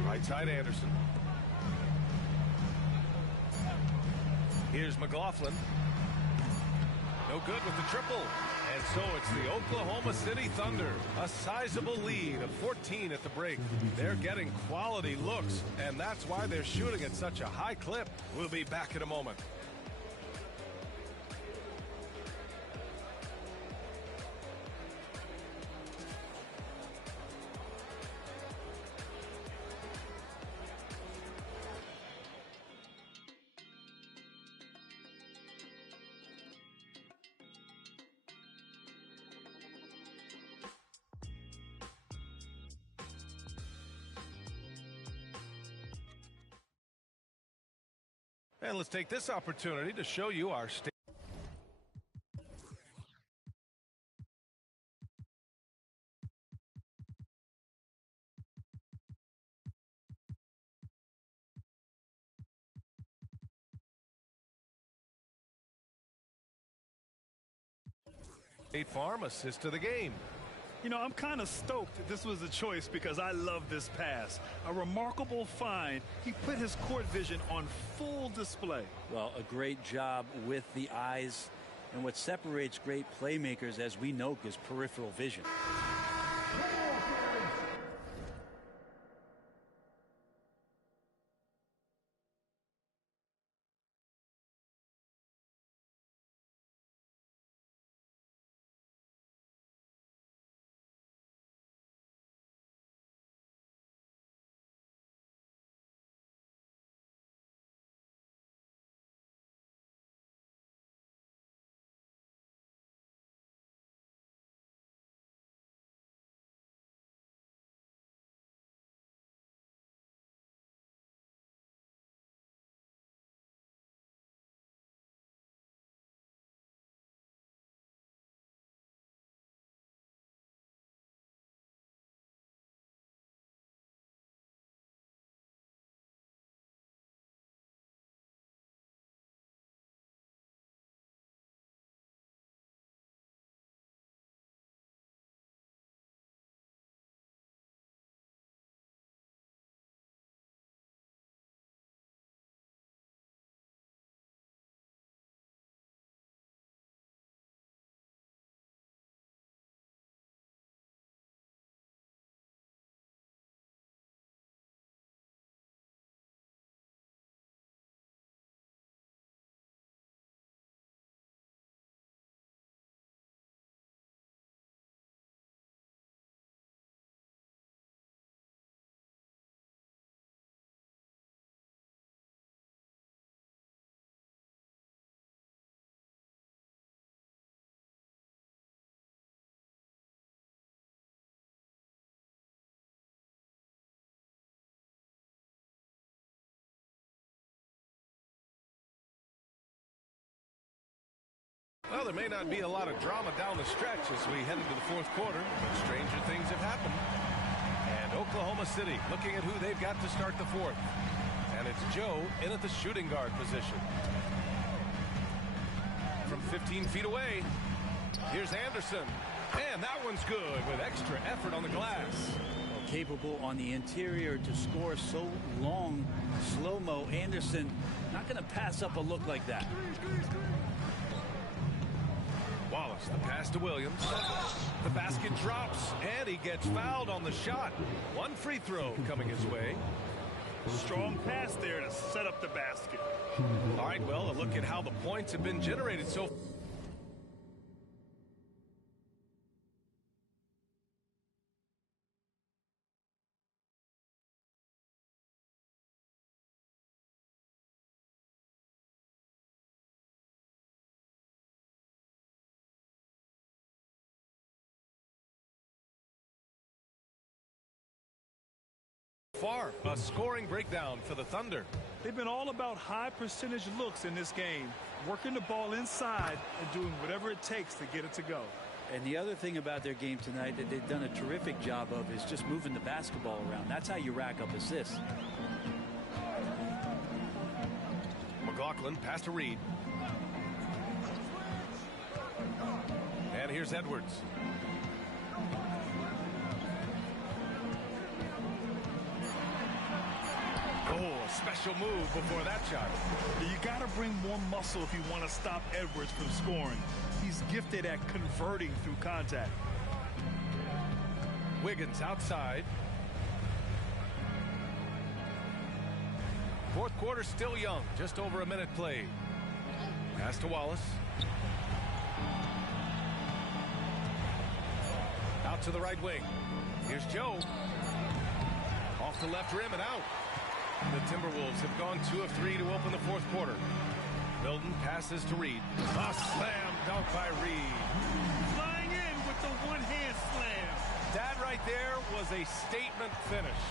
Right side, Anderson. Here's McLaughlin. No good with the triple. And so it's the Oklahoma City Thunder. A sizable lead of 14 at the break. They're getting quality looks, and that's why they're shooting at such a high clip. We'll be back in a moment. And let's take this opportunity to show you our state. State Farm assist to the game. You know, I'm kind of stoked this was a choice because I love this pass. A remarkable find. He put his court vision on full display. Well, a great job with the eyes. And what separates great playmakers, as we know, is peripheral vision. Well, there may not be a lot of drama down the stretch as we head into the fourth quarter, but stranger things have happened. And Oklahoma City looking at who they've got to start the fourth. And it's Joe in at the shooting guard position. From 15 feet away, here's Anderson. And that one's good with extra effort on the glass. Well, capable on the interior to score so long. Slow-mo. Anderson not going to pass up a look like that. Wallace, the pass to Williams. The basket drops, and he gets fouled on the shot. One free throw coming his way. Strong pass there to set up the basket. All right, well, a look at how the points have been generated so far. A scoring breakdown for the Thunder. They've been all about high percentage looks in this game, working the ball inside and doing whatever it takes to get it to go. And the other thing about their game tonight that they've done a terrific job of is just moving the basketball around. That's how you rack up assists. McLaughlin pass to Reed. And here's Edwards. Oh, a special move before that shot. You got to bring more muscle if you want to stop Edwards from scoring. He's gifted at converting through contact. Wiggins outside. Fourth quarter still young, just over a minute played. Pass to Wallace. Out to the right wing. Here's Joe. Off the left rim and out. The Timberwolves have gone 2 of 3 to open the fourth quarter. Milton passes to Reed. A slam dunk by Reed. Flying in with the one-hand slam. That right there was a statement finish.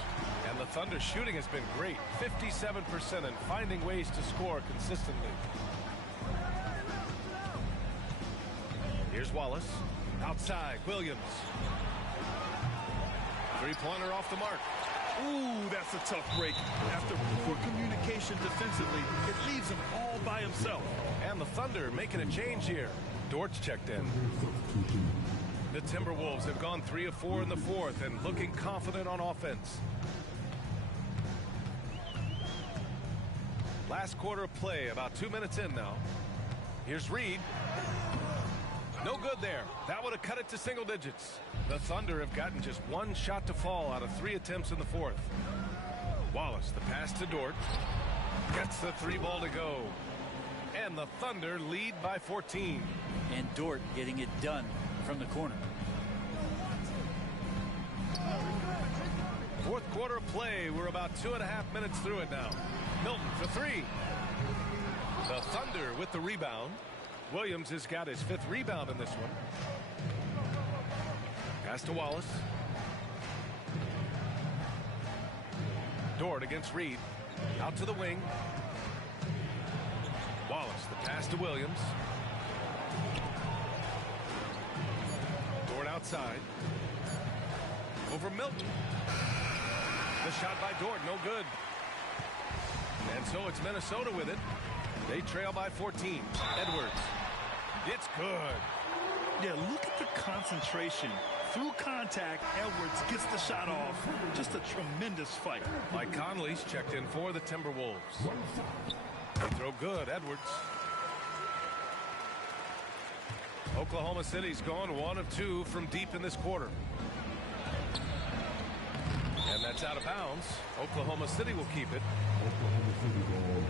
And the Thunder shooting has been great. 57% and finding ways to score consistently. Here's Wallace. Outside, Williams. Three-pointer off the mark. Ooh, that's a tough break. After poor communication defensively, it leaves him all by himself. And the Thunder making a change here. Dort's checked in. The Timberwolves have gone 3 of 4 in the fourth and looking confident on offense. Last quarter of play, about 2 minutes in now. Here's Reed. No good there. That would have cut it to single digits. The Thunder have gotten just one shot to fall out of 3 attempts in the fourth. Wallace, the pass to Dort. Gets the 3-ball to go. And the Thunder lead by 14. And Dort getting it done from the corner. Fourth quarter of play. We're about 2.5 minutes through it now. Milton for 3. The Thunder with the rebound. Williams has got his 5th rebound in this one. Pass to Wallace. Dort against Reed. Out to the wing. Wallace, the pass to Williams. Dort outside. Over Milton. The shot by Dort, no good. And so it's Minnesota with it. They trail by 14. Edwards. It's good. Yeah, look at the concentration. Through contact, Edwards gets the shot off. Just a tremendous fight. Mike Conley's checked in for the Timberwolves. They throw good, Edwards. Oklahoma City's gone 1 of 2 from deep in this quarter. And that's out of bounds. Oklahoma City will keep it. Oklahoma City ball.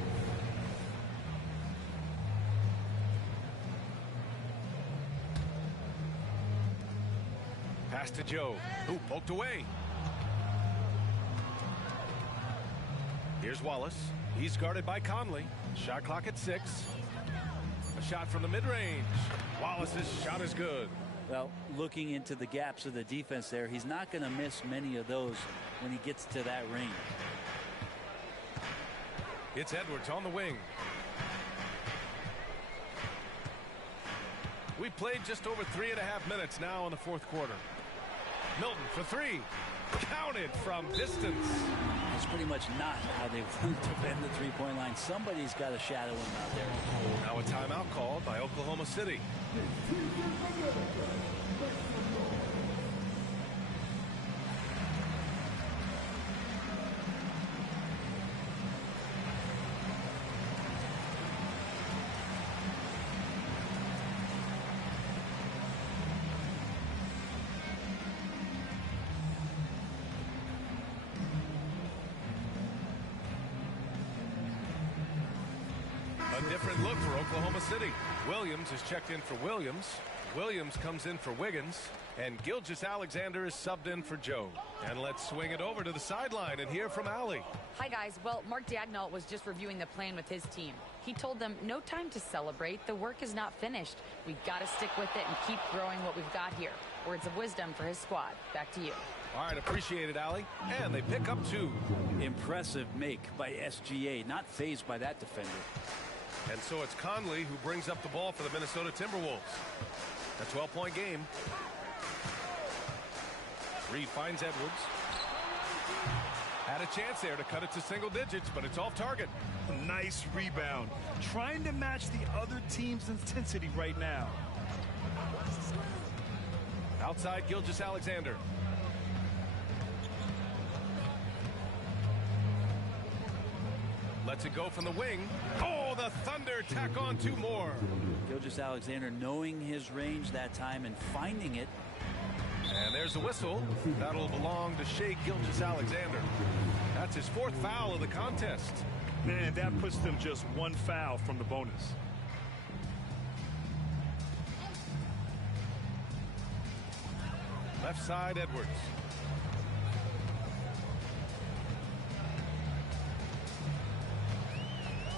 Pass to Joe, who poked away. Here's Wallace. He's guarded by Conley. Shot clock at 6. A shot from the mid-range. Wallace's shot is good. Well, looking into the gaps of the defense there, he's not going to miss many of those when he gets to that range. It's Edwards on the wing. We played just over 3.5 minutes now in the fourth quarter. Milton for 3. Counted from distance. It's pretty much not how they defend the three-point line. Somebody's got to shadow him out there. Now a timeout called by Oklahoma City. A different look for Oklahoma City. Williams is checked in for Williams. Williams comes in for Wiggins. And Gilgeous-Alexander is subbed in for Joe. And let's swing it over to the sideline and hear from Allie. Hi, guys. Well, Mark Daigneault was just reviewing the plan with his team. He told them no time to celebrate. The work is not finished. We've got to stick with it and keep growing what we've got here. Words of wisdom for his squad. Back to you. All right, appreciate it, Allie. And they pick up 2. Impressive make by SGA. Not fazed by that defender. And so it's Conley who brings up the ball for the Minnesota Timberwolves. A 12-point game. Reed finds Edwards. Had a chance there to cut it to single digits, but it's off target. Nice rebound. Trying to match the other team's intensity right now. Outside Gilgeous-Alexander. Lets it go from the wing. Oh, the Thunder tack on 2 more. Gilgeous-Alexander knowing his range that time and finding it. And there's the whistle. That'll belong to Shai Gilgeous-Alexander. That's his 4th foul of the contest. Man, that puts them just 1 foul from the bonus. Left side, Edwards.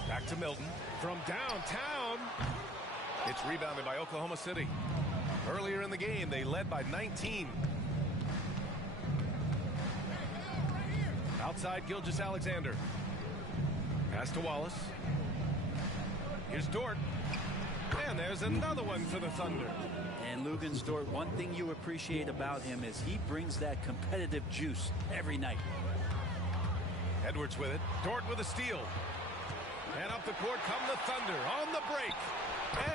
Back to Milton from downtown. It's rebounded by Oklahoma City. Earlier in the game, they led by 19. Outside, Gilgeous-Alexander. Pass to Wallace. Here's Dort. And there's another one for the Thunder. And Luguentz Dort, one thing you appreciate about him is he brings that competitive juice every night. Edwards with it. Dort with a steal. And up the court come the Thunder on the break.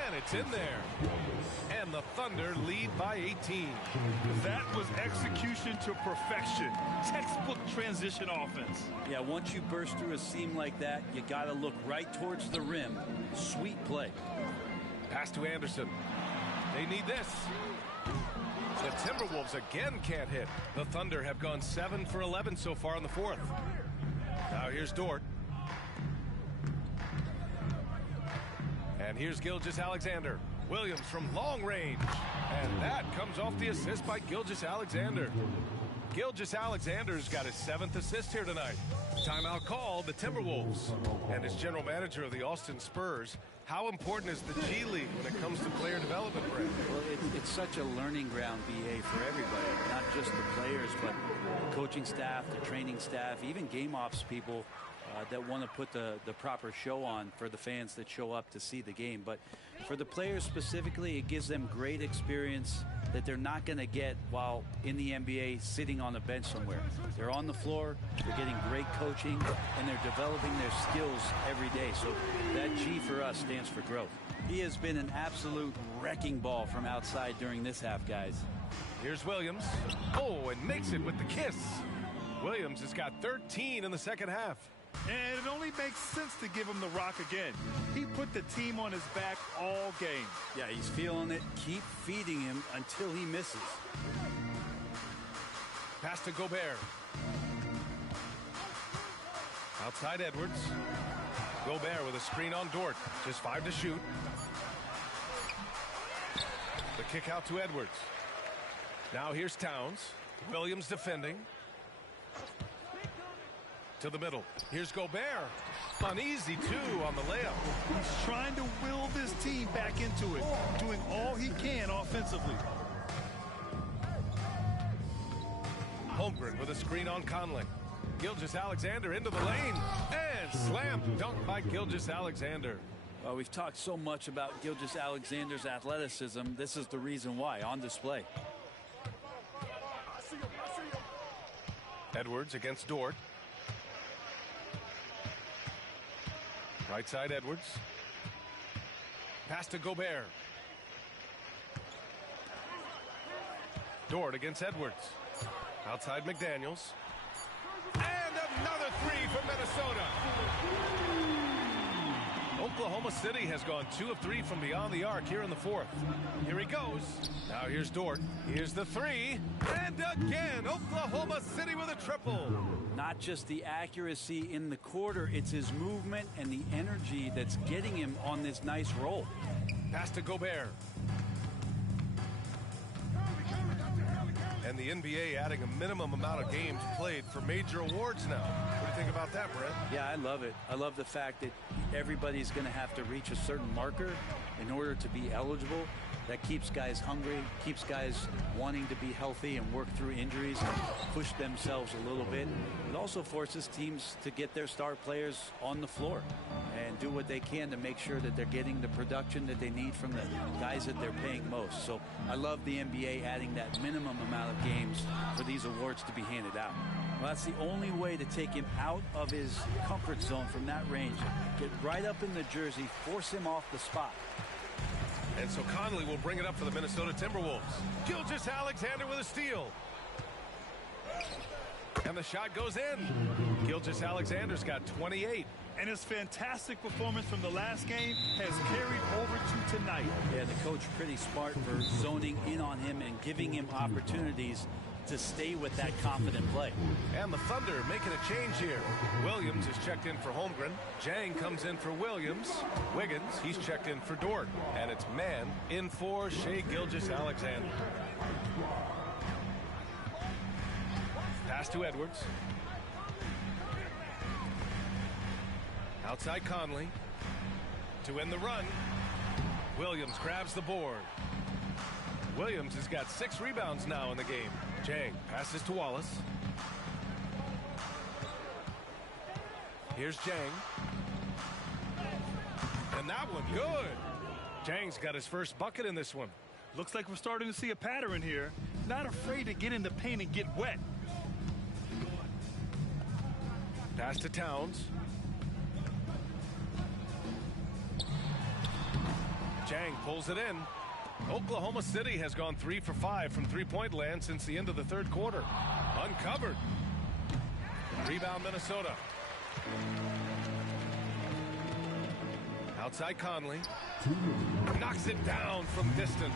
And it's in there. And the Thunder lead by 18. That was execution to perfection. Textbook transition offense. Yeah, once you burst through a seam like that, you got to look right towards the rim. Sweet play. Pass to Anderson. They need this. The Timberwolves again can't hit. The Thunder have gone 7 for 11 so far in the fourth. Now here's Dort. And here's Gilgeous-Alexander. Williams from long range. And that comes off the assist by Gilgeous-Alexander. Gilgeous-Alexander's got his 7th assist here tonight. Timeout called the Timberwolves. And as general manager of the Austin Spurs, how important is the G League when it comes to player development, Brent? Well, it's such a learning ground, BA, for everybody. Not just the players, but the coaching staff, the training staff, even game ops people that want to put the proper show on for the fans that show up to see the game. But for the players specifically, it gives them great experience that they're not going to get while in the NBA sitting on a bench somewhere. They're on the floor, they're getting great coaching, and they're developing their skills every day. So that G for us stands for growth. He has been an absolute wrecking ball from outside during this half, guys. Here's Williams. Oh, and makes it with the kiss. Williams has got 13 in the second half. And it only makes sense to give him the rock again. He put the team on his back all game. Yeah, he's feeling it. Keep feeding him until he misses. Pass to Gobert. Outside Edwards. Gobert with a screen on Dort. Just 5 to shoot. The kick out to Edwards. Now here's Towns. Williams defending. To the middle. Here's Gobert. Uneasy, too, on the layup. He's trying to will this team back into it, doing all he can offensively. Holmgren with a screen on Conley. Gilgeous-Alexander into the lane. And slam dunk by Gilgeous-Alexander. Well, we've talked so much about Gilgeous-Alexander's athleticism. This is the reason why, on display. Edwards against Dort. Right side Edwards. Pass to Gobert. Dort against Edwards. Outside McDaniels. And another three for Minnesota. Oklahoma City has gone 2 of 3 from beyond the arc here in the fourth. Here he goes. Now here's Dort. Here's the three. And again, Oklahoma City with a triple. Not just the accuracy in the quarter, it's his movement and the energy that's getting him on this nice roll. Pass to Gobert. And the NBA adding a minimum amount of games played for major awards now. What do you think about that, Brent? Yeah, I love it. I love the fact that everybody's going to have to reach a certain marker in order to be eligible. That keeps guys hungry, keeps guys wanting to be healthy and work through injuries and push themselves a little bit. It also forces teams to get their star players on the floor and do what they can to make sure that they're getting the production that they need from the guys that they're paying most. So I love the NBA adding that minimum amount of games for these awards to be handed out. Well, that's the only way to take him out of his comfort zone from that range. Get right up in the jersey, force him off the spot. And so Conley will bring it up for the Minnesota Timberwolves. Gilgeous-Alexander with a steal. And the shot goes in. Gilgeous-Alexander's got 28. And his fantastic performance from the last game has carried over to tonight. Yeah, the coach pretty smart for zoning in on him and giving him opportunities to stay with that confident play. And the Thunder making a change here. Williams is checked in for Holmgren. Jang comes in for Williams. Wiggins, he's checked in for Dort. And it's man in for Shai Gilgeous-Alexander. Pass to Edwards. Outside Conley. To end the run. Williams grabs the board. Williams has got 6 rebounds now in the game. Jang passes to Wallace. Here's Jang. And that one good. Jang's got his first bucket in this one. Looks like we're starting to see a pattern here. Not afraid to get in the paint and get wet. Pass to Towns. Jang pulls it in. Oklahoma City has gone 3 for 5 from three-point land since the end of the third quarter. Uncovered. Rebound Minnesota. Outside Conley. Knocks it down from distance.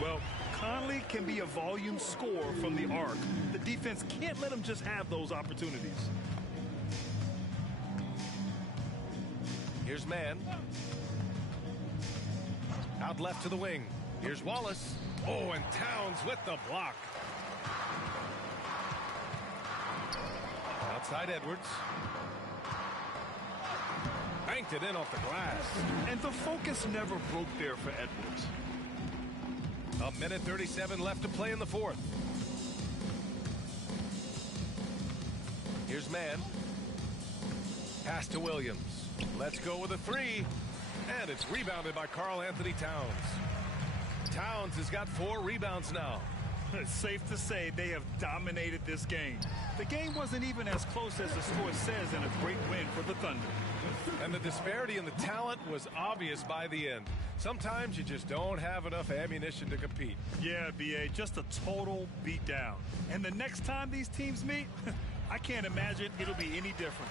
Well, Conley can be a volume scorer from the arc. The defense can't let him just have those opportunities. Here's Mann. Out left to the wing. Here's Wallace. Oh, and Towns with the block. Outside Edwards. Banked it in off the glass. And the focus never broke there for Edwards. A minute 37 left to play in the fourth. Here's Mann. Pass to Williams. Let's go with a three. And it's rebounded by Karl-Anthony Towns. Towns has got 4 rebounds now. It's safe to say they have dominated this game. The game wasn't even as close as the score says, and a great win for the Thunder. And the disparity in the talent was obvious by the end. Sometimes you just don't have enough ammunition to compete. Yeah, B.A., just a total beatdown. And the next time these teams meet, I can't imagine it'll be any different.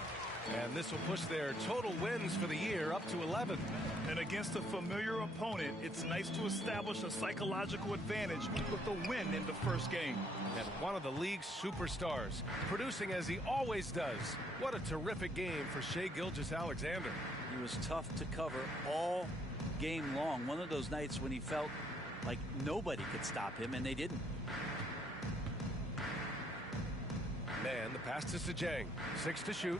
And this will push their total wins for the year up to 11. And against a familiar opponent, it's nice to establish a psychological advantage with the win in the first game. And one of the league's superstars, producing as he always does. What a terrific game for Shai Gilgeous-Alexander. He was tough to cover all game long. One of those nights when he felt like nobody could stop him, and they didn't. Man, the pass is to Jang. 6 to shoot.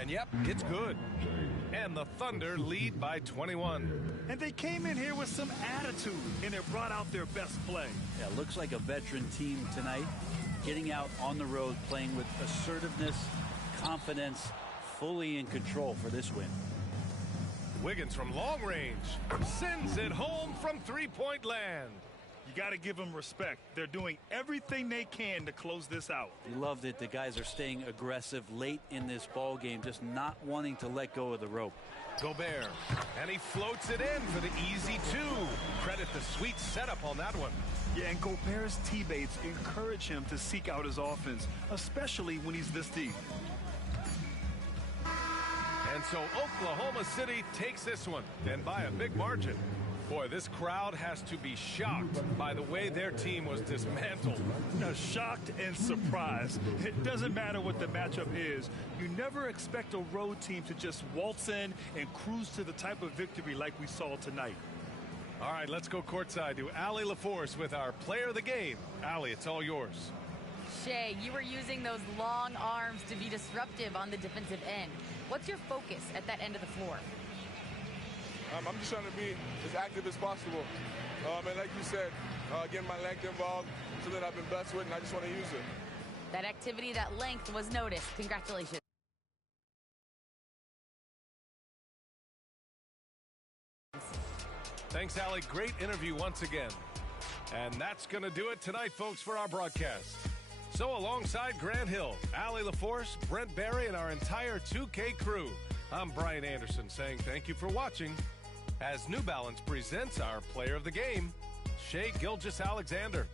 And yep, it's good. And the Thunder lead by 21. And they came in here with some attitude, and it brought out their best play. Yeah, looks like a veteran team tonight, getting out on the road, playing with assertiveness, confidence, fully in control for this win. Wiggins from long range sends it home from three-point land. You got to give them respect. They're doing everything they can to close this out. You loved it. The guys are staying aggressive late in this ball game, just not wanting to let go of the rope. Gobert, and he floats it in for the easy 2. Credit the sweet setup on that one. Yeah, and Gobert's teammates encourage him to seek out his offense, especially when he's this deep. And so Oklahoma City takes this one, and by a big margin. Boy, this crowd has to be shocked by the way their team was dismantled. Shocked and surprised. It doesn't matter what the matchup is. You never expect a road team to just waltz in and cruise to the type of victory like we saw tonight. All right, let's go courtside to Allie LaForce with our player of the game. Allie, it's all yours. Shai, you were using those long arms to be disruptive on the defensive end. What's your focus at that end of the floor? I'm just trying to be as active as possible. And like you said, getting my length involved, something I've been blessed with, and I just want to use it. That activity, that length was noticed. Congratulations. Thanks, Allie. Great interview once again. And that's going to do it tonight, folks, for our broadcast. So alongside Grant Hill, Allie LaForce, Brent Barry, and our entire 2K crew, I'm Brian Anderson saying thank you for watching as New Balance presents our player of the game, Shai Gilgeous-Alexander.